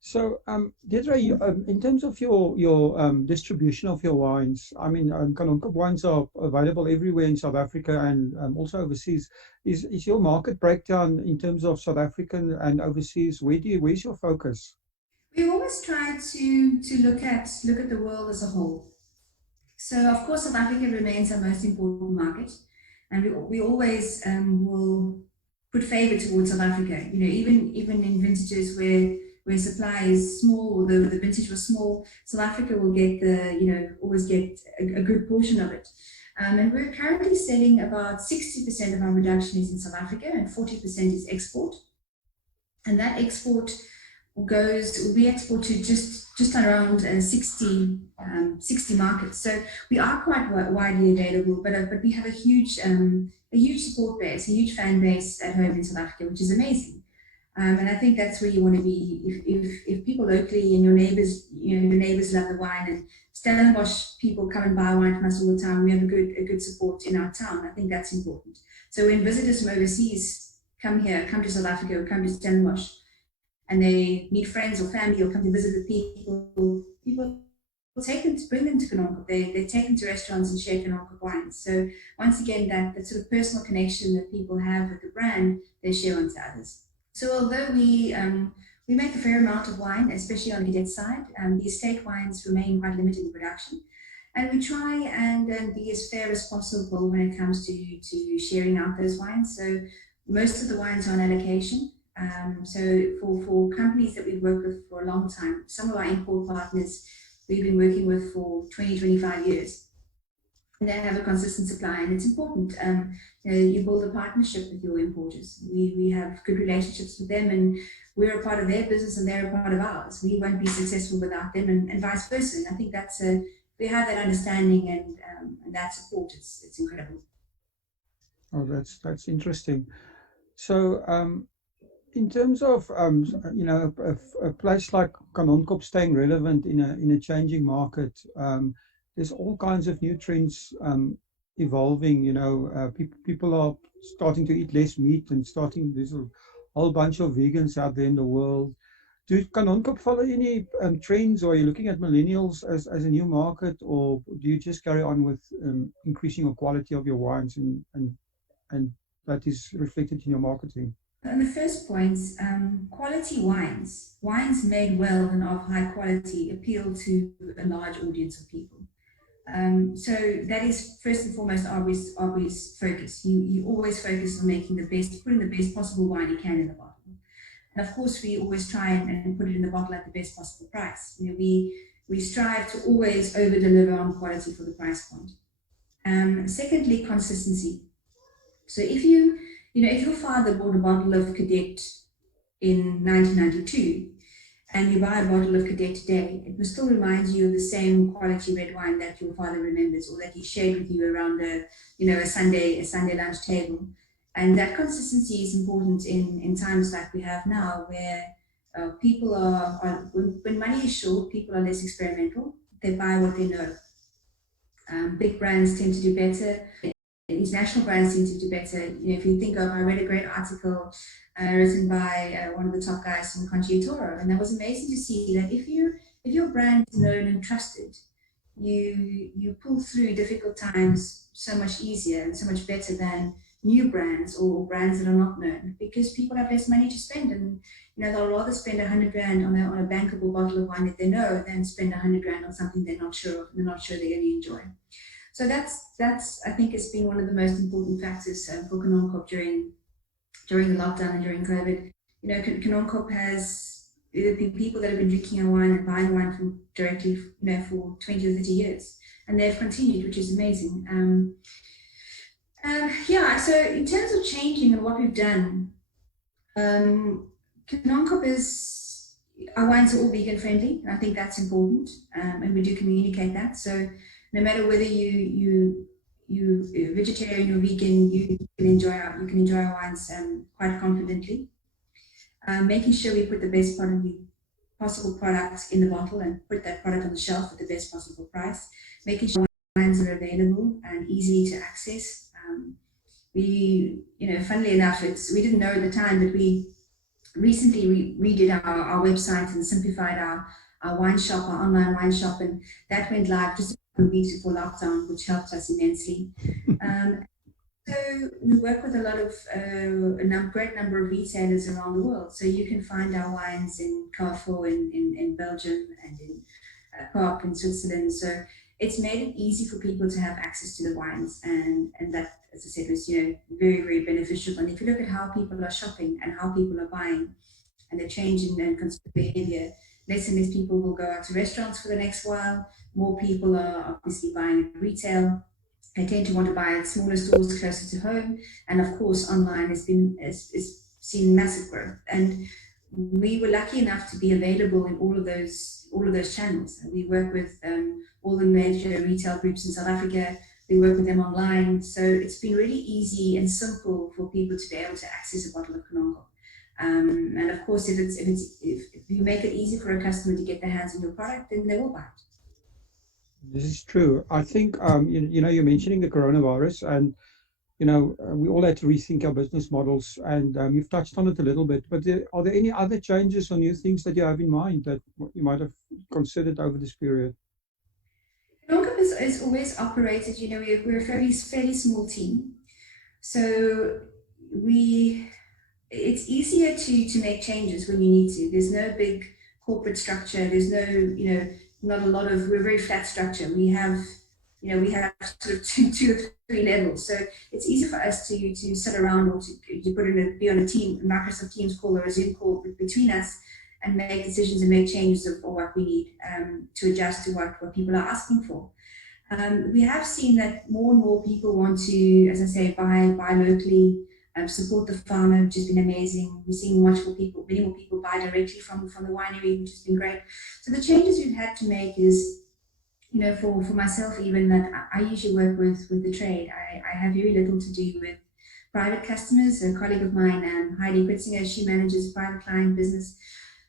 So, Deirdre, in terms of your distribution of your wines, I mean, Kop wines are available everywhere in South Africa and also overseas. Is your market breakdown in terms of South African and overseas? Where's your focus? We always try to look at the world as a whole. So, of course, South Africa remains our most important market, and we always will put favor towards South Africa. Even in vintages where supply is small, or the vintage was small, South Africa will get always get a good portion of it. And we're currently selling about 60% of our production is in South Africa, and 40% is export. And that export we export to just around 60 markets. So we are quite widely available, but we have a huge support base, a huge fan base at home in South Africa, which is amazing. And I think that's where you want to be. If people locally and your neighbors love the wine, and Stellenbosch people come and buy wine from us all the time, we have a good support in our town. I think that's important. So when visitors from overseas come to South Africa, or come to Stellenbosch, and they meet friends or family, or come to visit with people bring them to Kop. They take them to restaurants and share Kop wines. So once again, that sort of personal connection that people have with the brand, they share on to others. So although we make a fair amount of wine, especially on the cadet side, the estate wines remain quite limited in production. And we try and be as fair as possible when it comes to sharing out those wines. So most of the wines are on allocation. So for companies that we've worked with for a long time, some of our import partners we've been working with for 20-25 years, and they have a consistent supply, and it's important. You build a partnership with your importers. We have good relationships with them, and we're a part of their business and they're a part of ours. We won't be successful without them, and vice versa. And I think we have that understanding and that support. It's incredible. Oh, that's interesting. So, in terms of a place like Kop staying relevant in a changing market, there's all kinds of new trends evolving. People are starting to eat less meat, and there's a whole bunch of vegans out there in the world. Do Kop follow any trends, or are you looking at millennials as a new market, or do you just carry on with increasing the quality of your wines and that is reflected in your marketing? On the first point, quality wines made well and of high quality appeal to a large audience of people. So that is first and foremost always focus. You always focus on putting the best possible wine you can in the bottle. And of course, we always try and put it in the bottle at the best possible price. We strive to always over deliver on quality for the price point. Secondly, consistency. So if if your father bought a bottle of Cadet in 1992 and you buy a bottle of Cadet today, it will still remind you of the same quality red wine that your father remembers, or that he shared with you around a Sunday lunch table. And that consistency is important in times like we have now, where people are when money is short, people are less experimental. They buy what they know. Big brands tend to do better. International brands seem to do better. If you think of, I read a great article written by one of the top guys from Conchitoro, and that was amazing to see that if your brand is known and trusted, you pull through difficult times so much easier and so much better than new brands or brands that are not known, because people have less money to spend, and they'll rather spend 100 Rand on a bankable bottle of wine that they know than spend 100 Rand on something they're not sure of and they're not sure they're going to enjoy. So that's I think has been one of the most important factors for Kanonkop during the lockdown and during COVID. Kanonkop has been people that have been drinking our wine and buying wine from directly, for 20 or 30 years, and they've continued, which is amazing. So in terms of changing and what we've done, Kanonkop is, our wines are all vegan friendly. I think that's important, and we do communicate that. So no matter whether you vegetarian or vegan, you can enjoy our wines quite confidently. Making sure we put the best possible product in the bottle and put that product on the shelf at the best possible price. Making sure wines are available and easy to access. Funnily enough, we didn't know at the time, but we recently redid our website and simplified our wine shop, our online wine shop, and that went live just a couple of weeks before lockdown, which helped us immensely. So we work with a lot of great number of retailers around the world. So you can find our wines in Carrefour in Belgium and in Park in Switzerland. So it's made it easy for people to have access to the wines, and that, as I said, was very, very beneficial. And if you look at how people are shopping and how people are buying, and the change in consumer behavior, less and less people will go out to restaurants for the next while. More people are obviously buying at retail. They tend to want to buy at smaller stores closer to home, and of course, online has seen massive growth. And we were lucky enough to be available in all of those channels. We work with all the major retail groups in South Africa. We work with them online, so it's been really easy and simple for people to be able to access a bottle of Kanonkop. And of course, if you make it easy for a customer to get their hands on your product, then they will buy it. This is true. I think you're mentioning the coronavirus, and we all had to rethink our business models, and you've touched on it a little bit. But are there any other changes or new things that you have in mind that you might have considered over this period? Kanonkop is always operated. We're a fairly small team, so it's easier to make changes when you need to. There's no big corporate structure. There's no not a lot of. We're a very flat structure. We have sort of two or three levels, so it's easy for us to sit around or to be on a team, Microsoft Teams call or a Zoom call between us, and make decisions and make changes of what we need to adjust to what people are asking for. We have seen that more and more people want to, as I say, buy locally, support the farmer, which has been amazing. We're seeing many more people buy directly from the winery, which has been great. So the changes we've had to make is, for myself even, that I usually work with the trade. I have very little to do with private customers. A colleague of mine, Heidi Kritzinger, she manages a private client business.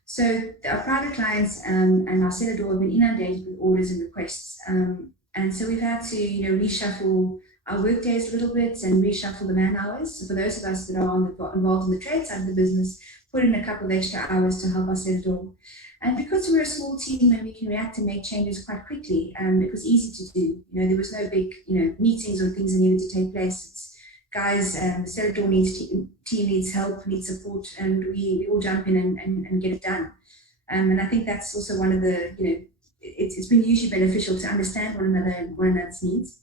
So our private clients and our cellar door have been inundated with orders and requests. And so we've had to, reshuffle our work days a little bit and reshuffle the man hours. So for those of us that are involved in the trade side of the business, put in a couple of extra hours to help us cellar door. And because we're a small team and we can react and make changes quite quickly, it was easy to do. There was no big, meetings or things that needed to take place. It's guys, the cellar door team needs help, needs support, and we all jump in and get it done. And I think that's also one of the, it's been hugely beneficial to understand one another and one another's needs.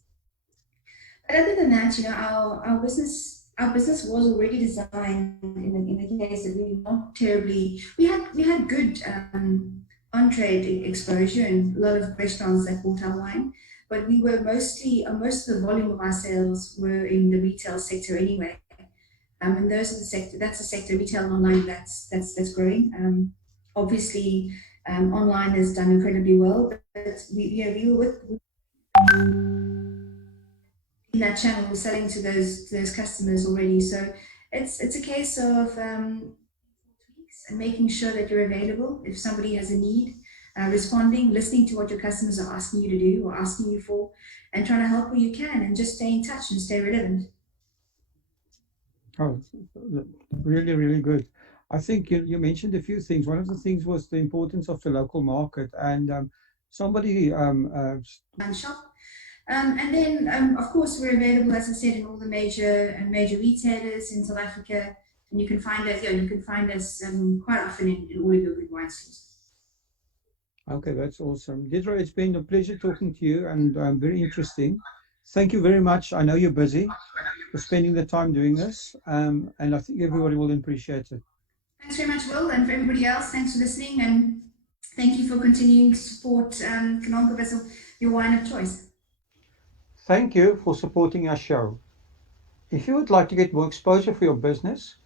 But other than that, our business was already designed in the case that we were not terribly. We had good on-trade exposure and a lot of restaurants that bought our wine, but we were mostly, most of the volume of our sales were in the retail sector anyway. And those are the sector, that's the sector, retail and online, that's growing. Obviously, online has done incredibly well, but we were in that channel, selling to those customers already. So it's a case of tweaks and making sure that you're available if somebody has a need, responding, listening to what your customers are asking you to do or asking you for, and trying to help where you can, and just stay in touch and stay relevant. Oh, really, really good. I think you mentioned a few things. One of the things was the importance of the local market, and somebody Shop. And then, of course, we're available, as I said, in all the major retailers in South Africa, and you can find us. You can find us quite often in all of your good wine stores. Okay, that's awesome. Deirdre, it's been a pleasure talking to you, and very interesting. Thank you very much. I know you're busy for spending the time doing this, and I think everybody will appreciate it. Thanks very much, Will, and for everybody else, thanks for listening, and thank you for continuing to support Canonco Vessel, your wine of choice. Thank you for supporting our show. If you would like to get more exposure for your business,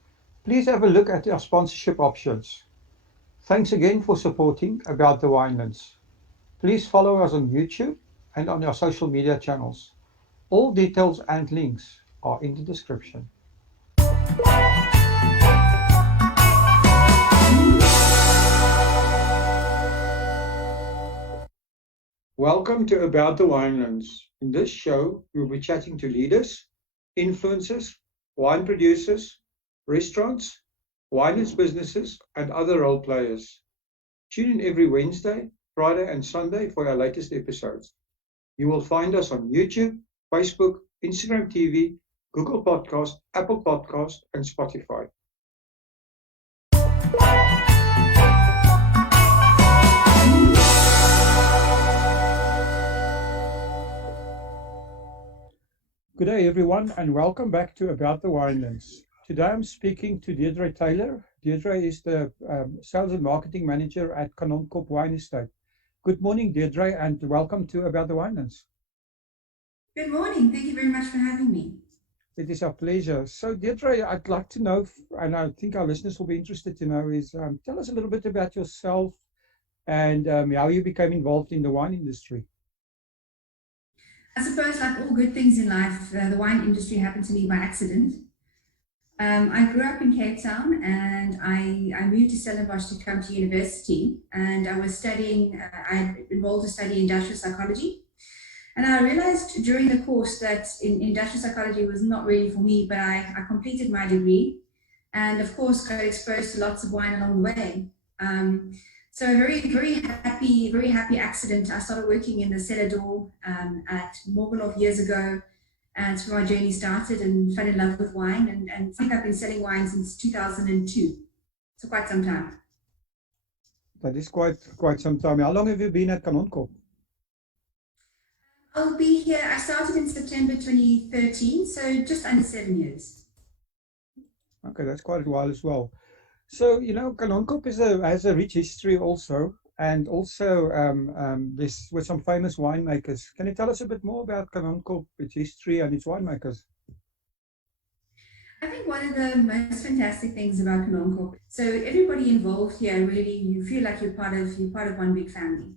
please have a look at our sponsorship options. Thanks again for supporting About the Winelands. Please follow us on YouTube and on our social media channels. All details and links are in the description. Welcome to About the Winelands. In this show, we'll be chatting to leaders, influencers, wine producers, restaurants, wineries businesses, and other role players. Tune in every Wednesday, Friday, and Sunday for our latest episodes. You will find us on YouTube, Facebook, Instagram TV, Google Podcast, Apple Podcast, and Spotify. Good day, everyone, and welcome back to About the Winelands. Today I'm speaking to Deirdre Taylor. Deirdre is the Sales and Marketing Manager at Canonco Wine Estate. Good morning, Deirdre, and welcome to About the Winelands. Good morning. Thank you very much for having me. It is our pleasure. So, Deirdre, I'd like to know, and I think our listeners will be interested to know, is tell us a little bit about yourself and how you became involved in the wine industry. I suppose, like all good things in life, the wine industry happened to me by accident. I grew up in Cape Town, and I moved to Stellenbosch to come to university, and I was studying, I enrolled to study industrial psychology. And I realized during the course that industrial psychology was not really for me, but I completed my degree, and of course got exposed to lots of wine along the way. So a very happy accident. I started working in the cellar door at Morgenhof years ago, and that's where my journey started, and fell in love with wine, and I think I've been selling wine since 2002, so quite some time. That is quite some time. How long have you been at Canonco? I'll be here. I started in September 2013, so just under 7 years. Okay, that's quite a while as well. So, you know, Canonco has a rich history also, and also this with some famous winemakers. Can you tell us a bit more about Canonco, its history and its winemakers? I think one of the most fantastic things about Canonco, so everybody involved here, really, you feel like you're part of one big family.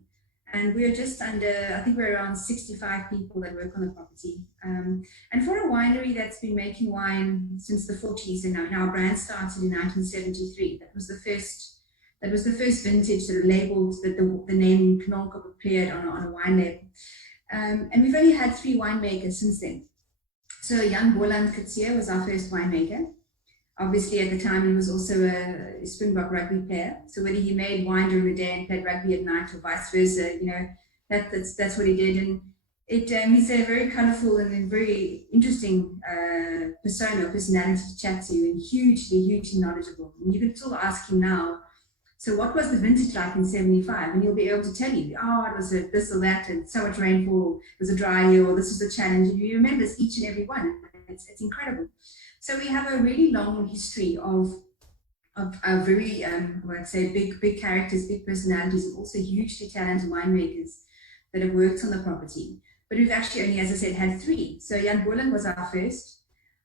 And we're just under, I think we're around 65 people that work on the property. And for a winery that's been making wine since the 40s, and our brand started in 1973. That was the first vintage that labeled that the name Canonco appeared on a wine label. And we've only had 3 winemakers since then. So Jan Boland Kutsia was our first winemaker. Obviously, at the time, he was also a Springbok rugby player. So whether he made wine during the day and played rugby at night, or vice versa, you know, that's what he did. And he's a very colourful and very interesting personality to chat to, and hugely knowledgeable. And you can still ask him now, so what was the vintage like in 75? And he'll be able to tell you, oh, it was this or that, and so much rainfall, it was a dry year, or this was a challenge. And he remembers each and every one. It's incredible. So we have a really long history of very, I'd say, big characters, big personalities, and also hugely talented winemakers that have worked on the property. but we've actually only, as I said, had 3. So Jan Boland was our first.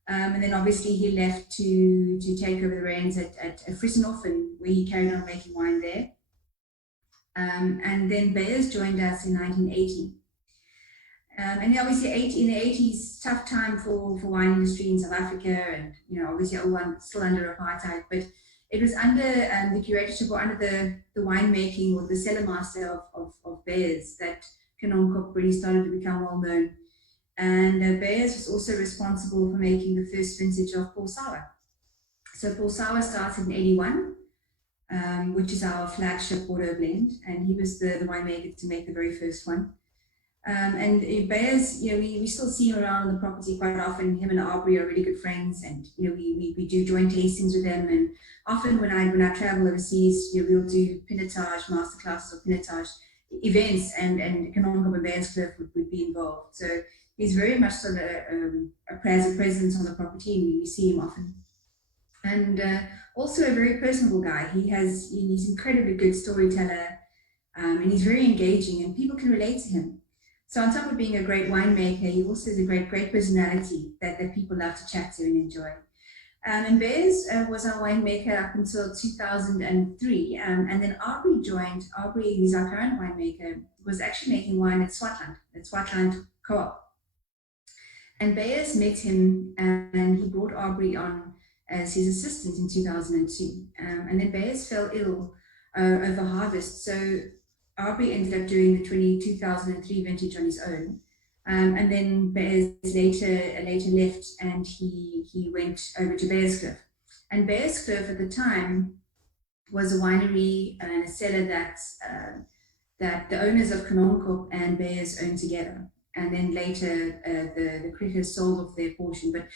And then obviously he left to take over the reins at Frissenhof, and where he carried on making wine there. And then Beyers joined us in 1980. And obviously in the 80s, tough time for wine industry in South Africa, and obviously everyone still under apartheid, but it was under the curatorship or under the winemaking or the cellar master of Beyers that Canon Cook really started to become well known. And Beyers was also responsible for making the first vintage of Paul Sour. So Paul Sour started in 81, which is our flagship Bordeaux blend, and he was the winemaker to make the very first one. And Beyers, we still see him around on the property quite often. Him and Aubrey are really good friends, and we do joint tastings with them. And often when I travel overseas, we'll do pinotage masterclasses or pinotage events, and Canon Cook and Beyers Cliff would be involved. So he's very much sort of a presence on the property, and we see him often. And also a very personable guy. He's incredibly good storyteller, and he's very engaging, and people can relate to him. So on top of being a great winemaker, he also has a great personality that people love to chat to and enjoy. And Beyers was our winemaker up until 2003, and then Aubrey joined. Aubrey, who's our current winemaker, was actually making wine at Swartland Co-op. And Beyers met him, and he brought Aubrey on as his assistant in 2002. And then Beyers fell ill over harvest, so Aubrey ended up doing the 2003 vintage on his own. And then Beyers later left, and he went over to Beyers Cliff. And Beyers Cliff at the time was a winery and a cellar that the owners of Canon Cook and Beyers owned together. And then later the Crickers sold off their portion. But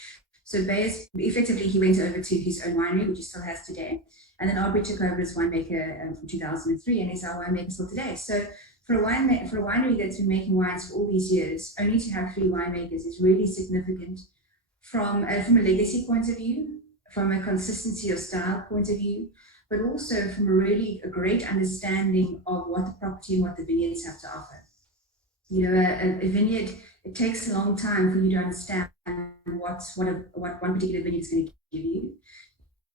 so Beyers, effectively, he went over to his own winery, which he still has today. And then Aubrey took over as winemaker from 2003, and is our winemaker still today. So for a winery that's been making wines for all these years, only to have 3 winemakers is really significant from a legacy point of view, from a consistency of style point of view, but also from a great understanding of what the property and what the vineyards have to offer. A vineyard, it takes a long time for you to understand what one particular vineyard is going to give you.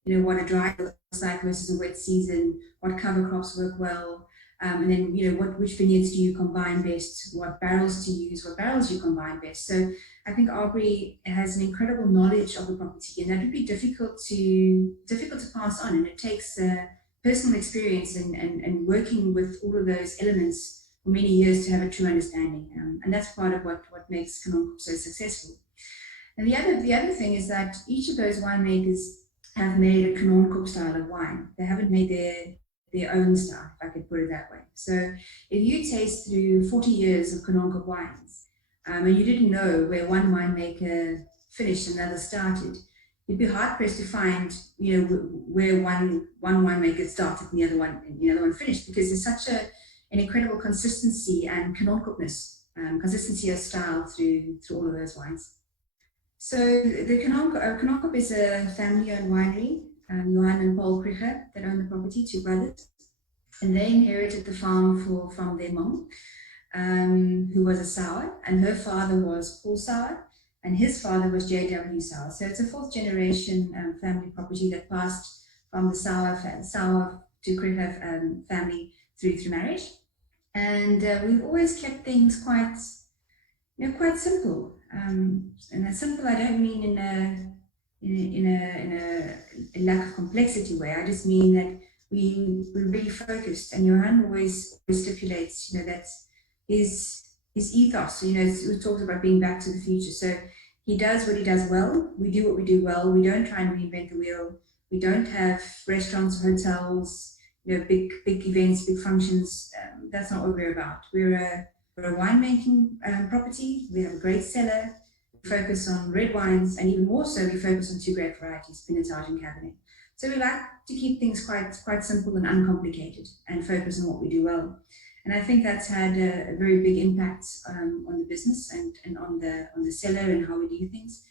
What a dry looks like versus a wet season, what cover crops work well, and then which vineyards do you combine best, what barrels to use, what barrels you combine best. So I think Aubrey has an incredible knowledge of the property, and that would be difficult to pass on, and it takes personal experience and working with all of those elements for many years to have a true understanding, and that's part of what makes Canon Cook so successful. And the other thing is that each of those winemakers have made a Canon Cook style of wine. They haven't made their own style, if I could put it that way. So if you taste through 40 years of Canon Cook wines, and you didn't know where one winemaker finished and another started, you'd be hard pressed to find, where one winemaker started and the other one finished, because there's such an incredible consistency and Canon Cookness, consistency of style through all of those wines. So the Canon Cook is a family-owned winery, Johan and Paul Cricker, that own the property, 2 brothers, and they inherited the farm from their mom, who was a Sour, and her father was Paul Sour, and his father was J.W. Sour. So it's a 4th generation family property that passed from the Sour to Cricker family through marriage, and we've always kept things quite simple. And by simple, I don't mean in a lack of complexity way. I just mean that we're really focused. And Johan always stipulates, that's his ethos. We talked about being back to the future. So he does what he does well. We do what we do well. We don't try and reinvent the wheel. We don't have restaurants, hotels, big events, big functions. That's not what we're about. We're a winemaking property. We have a great cellar. We focus on red wines, and even more so, we focus on 2 grape varieties, Pinotage and Cabernet. So we like to keep things quite simple and uncomplicated, and focus on what we do well. And I think that's had a very big impact on the business and on the cellar and how we do things.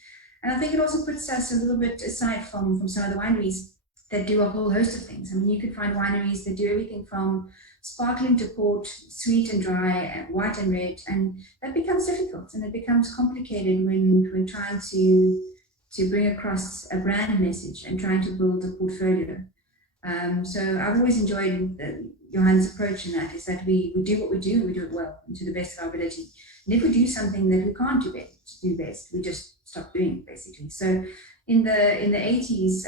And I think it also puts us a little bit aside from some of the wineries that do a whole host of things. I mean, you could find wineries that do everything from sparkling to port, sweet and dry, and white and red, and that becomes difficult and it becomes complicated when trying to bring across a brand message and trying to build a portfolio. So I've always enjoyed Johan's approach in that, is that we do what we do and we do it well and to the best of our ability. And if we do something that we can't do best, we just stop doing it, basically. So in the 80s,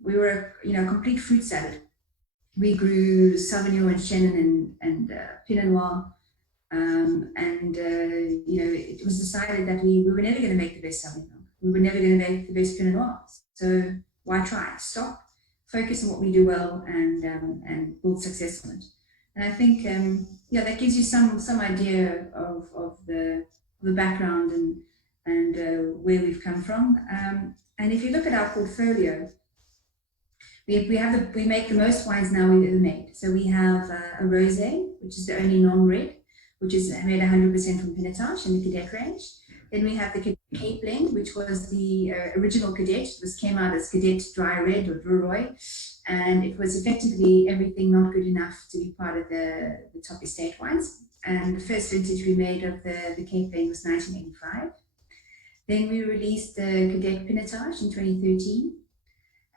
we were a complete fruit salad. We grew Sauvignon and Chenin and Pinot Noir, it was decided that we were never going to make the best Sauvignon. We were never going to make the best Pinot Noir. So why try? Stop, focus on what we do well, and build success on it. And I think that gives you some idea of the background and where we've come from. And if you look at our portfolio, we make the most wines now we've ever made. So we have a rosé, which is the only non-red, which is made 100% from Pinotage in the Cadet range. Then we have the Cape blend, which was the original Cadet. This came out as Cadet Dry Red or Druroy, and it was effectively everything not good enough to be part of the top estate wines. And the first vintage we made of the Cape blend was 1985. Then we released the Cadet Pinotage in 2013.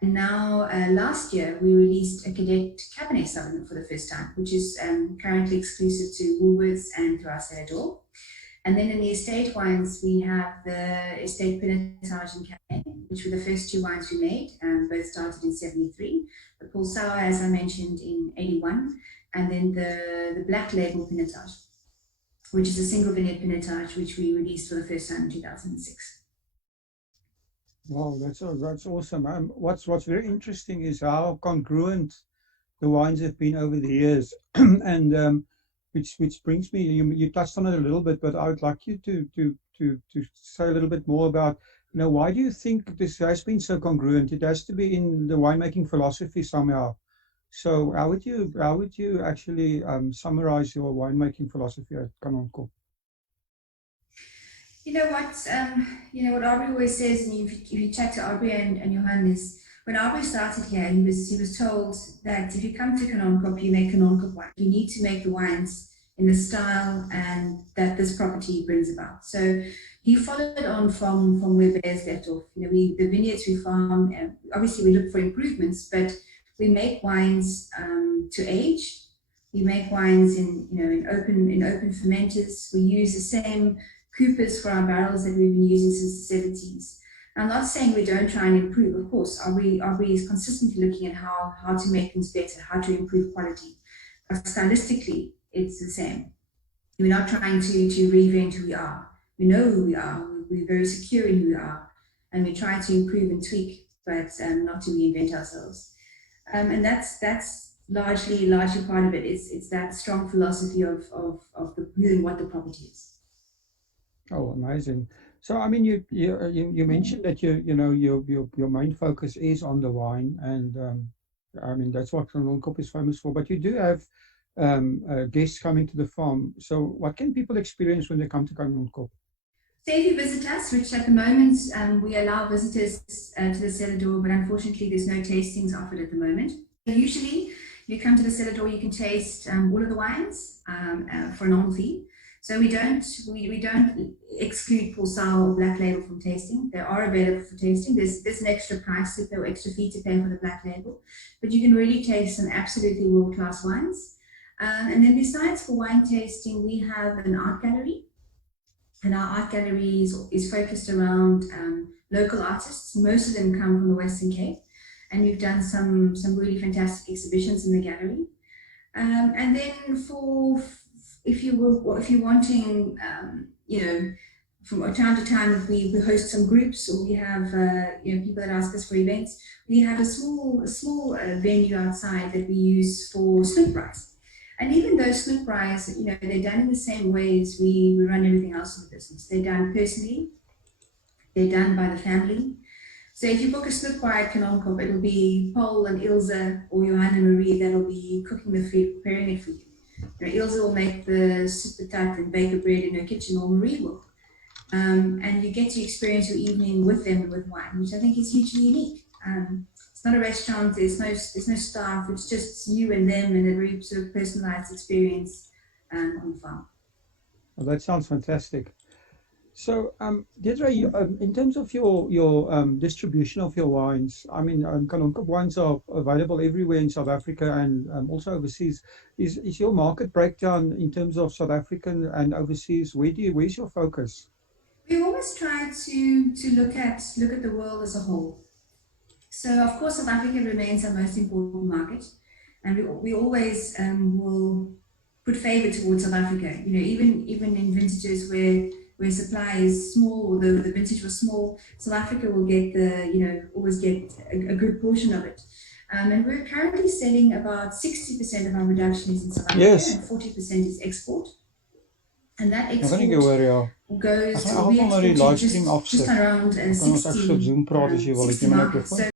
And now, last year, we released a Cadet Cabernet Sauvignon for the first time, which is currently exclusive to Woolworths and to our cellar door. And then in the estate wines, we have the estate Pinotage and Campaing, which were the first two wines we made. Both started in 73. The Paul Sour, as I mentioned, in 81. And then the Black Label Pinotage, which is a single vineyard Pinotage, which we released for the first time in 2006. Wow, that's awesome. What's very interesting is how congruent the wines have been over the years, and which brings me. You touched on it a little bit, but I would like you to say a little bit more about, why do you think this has been so congruent? It has to be in the winemaking philosophy somehow. So how would you actually summarize your winemaking philosophy at Canon Corp? You know what Aubrey always says, and if you chat to Aubrey and Johan, is when Aubrey started here, he was told that if you come to Canon Corp, you make Canon Corp wine. You need to make the wines in the style and that this property brings about. So he followed on from where Bears left off. The vineyards we farm, obviously we look for improvements, but we make wines to age. We make wines in open fermenters. We use the same coopers for our barrels that we've been using since the 70s. I'm not saying we don't try and improve. Of course, Aubrey is consistently looking at how to make things better, how to improve quality. But stylistically, it's the same. We're not trying to reinvent who we are. We know who we are. We're very secure in who we are. And we try to improve and tweak, but not to reinvent ourselves. And that's largely part of it. It's that strong philosophy of who and what the property is. Oh, amazing! So, I mean, you mentioned that your main focus is on the wine, and I mean that's what Canon Corp is famous for. But you do have guests coming to the farm. So, what can people experience when they come to Canon Corp? So, if you visit us, which at the moment we allow visitors to the cellar door, but unfortunately there's no tastings offered at the moment. Usually, if you come to the cellar door, you can taste all of the wines for a normal fee. So we don't exclude Paul Sour or Black Label from tasting. They are available for tasting. There's an extra price or extra fee to pay for the Black Label, but you can really taste some absolutely world-class wines. And then besides for wine tasting, we have an art gallery, and our art gallery is focused around local artists. Most of them come from the Western Cape, and we've done some really fantastic exhibitions in the gallery. And then if you're wanting, from time to time, we host some groups, or we have people that ask us for events. We have a small venue outside that we use for snook braais. And even those snook braais, they're done in the same way as we run everything else in the business. They're done personally. They're done by the family. So if you book a snook braai at Canon Corp, it'll be Paul and Ilse or Johan and Marie that'll be cooking the food, preparing it for you. Ilse will make the soup patat and bake the bread in her kitchen, or Marie will. And you get to experience your evening with them with wine, which I think is hugely unique. It's not a restaurant. There's no staff. It's just you and them, and a very sort of personalized experience on the farm. Well, that sounds fantastic. So, Deirdre, in terms of your distribution of your wines, I mean, Kanonka wines are available everywhere in South Africa and also overseas. Is your market breakdown in terms of South African and overseas? Where's your focus? We always try to look at the world as a whole. So, of course, South Africa remains our most important market, and we always will put favor towards South Africa. You know, even in vintages where supply is small or the vintage was small, South Africa will get always get a good portion of it. And we're currently selling about 60% of our production is in South Africa, Yes. and 40% is export. And that export Ek goes gaan to, we almal na die export to livestream just afsit. around Kan ons ek so op Zoom praat as jy wil, ek neem my markets. microfoon.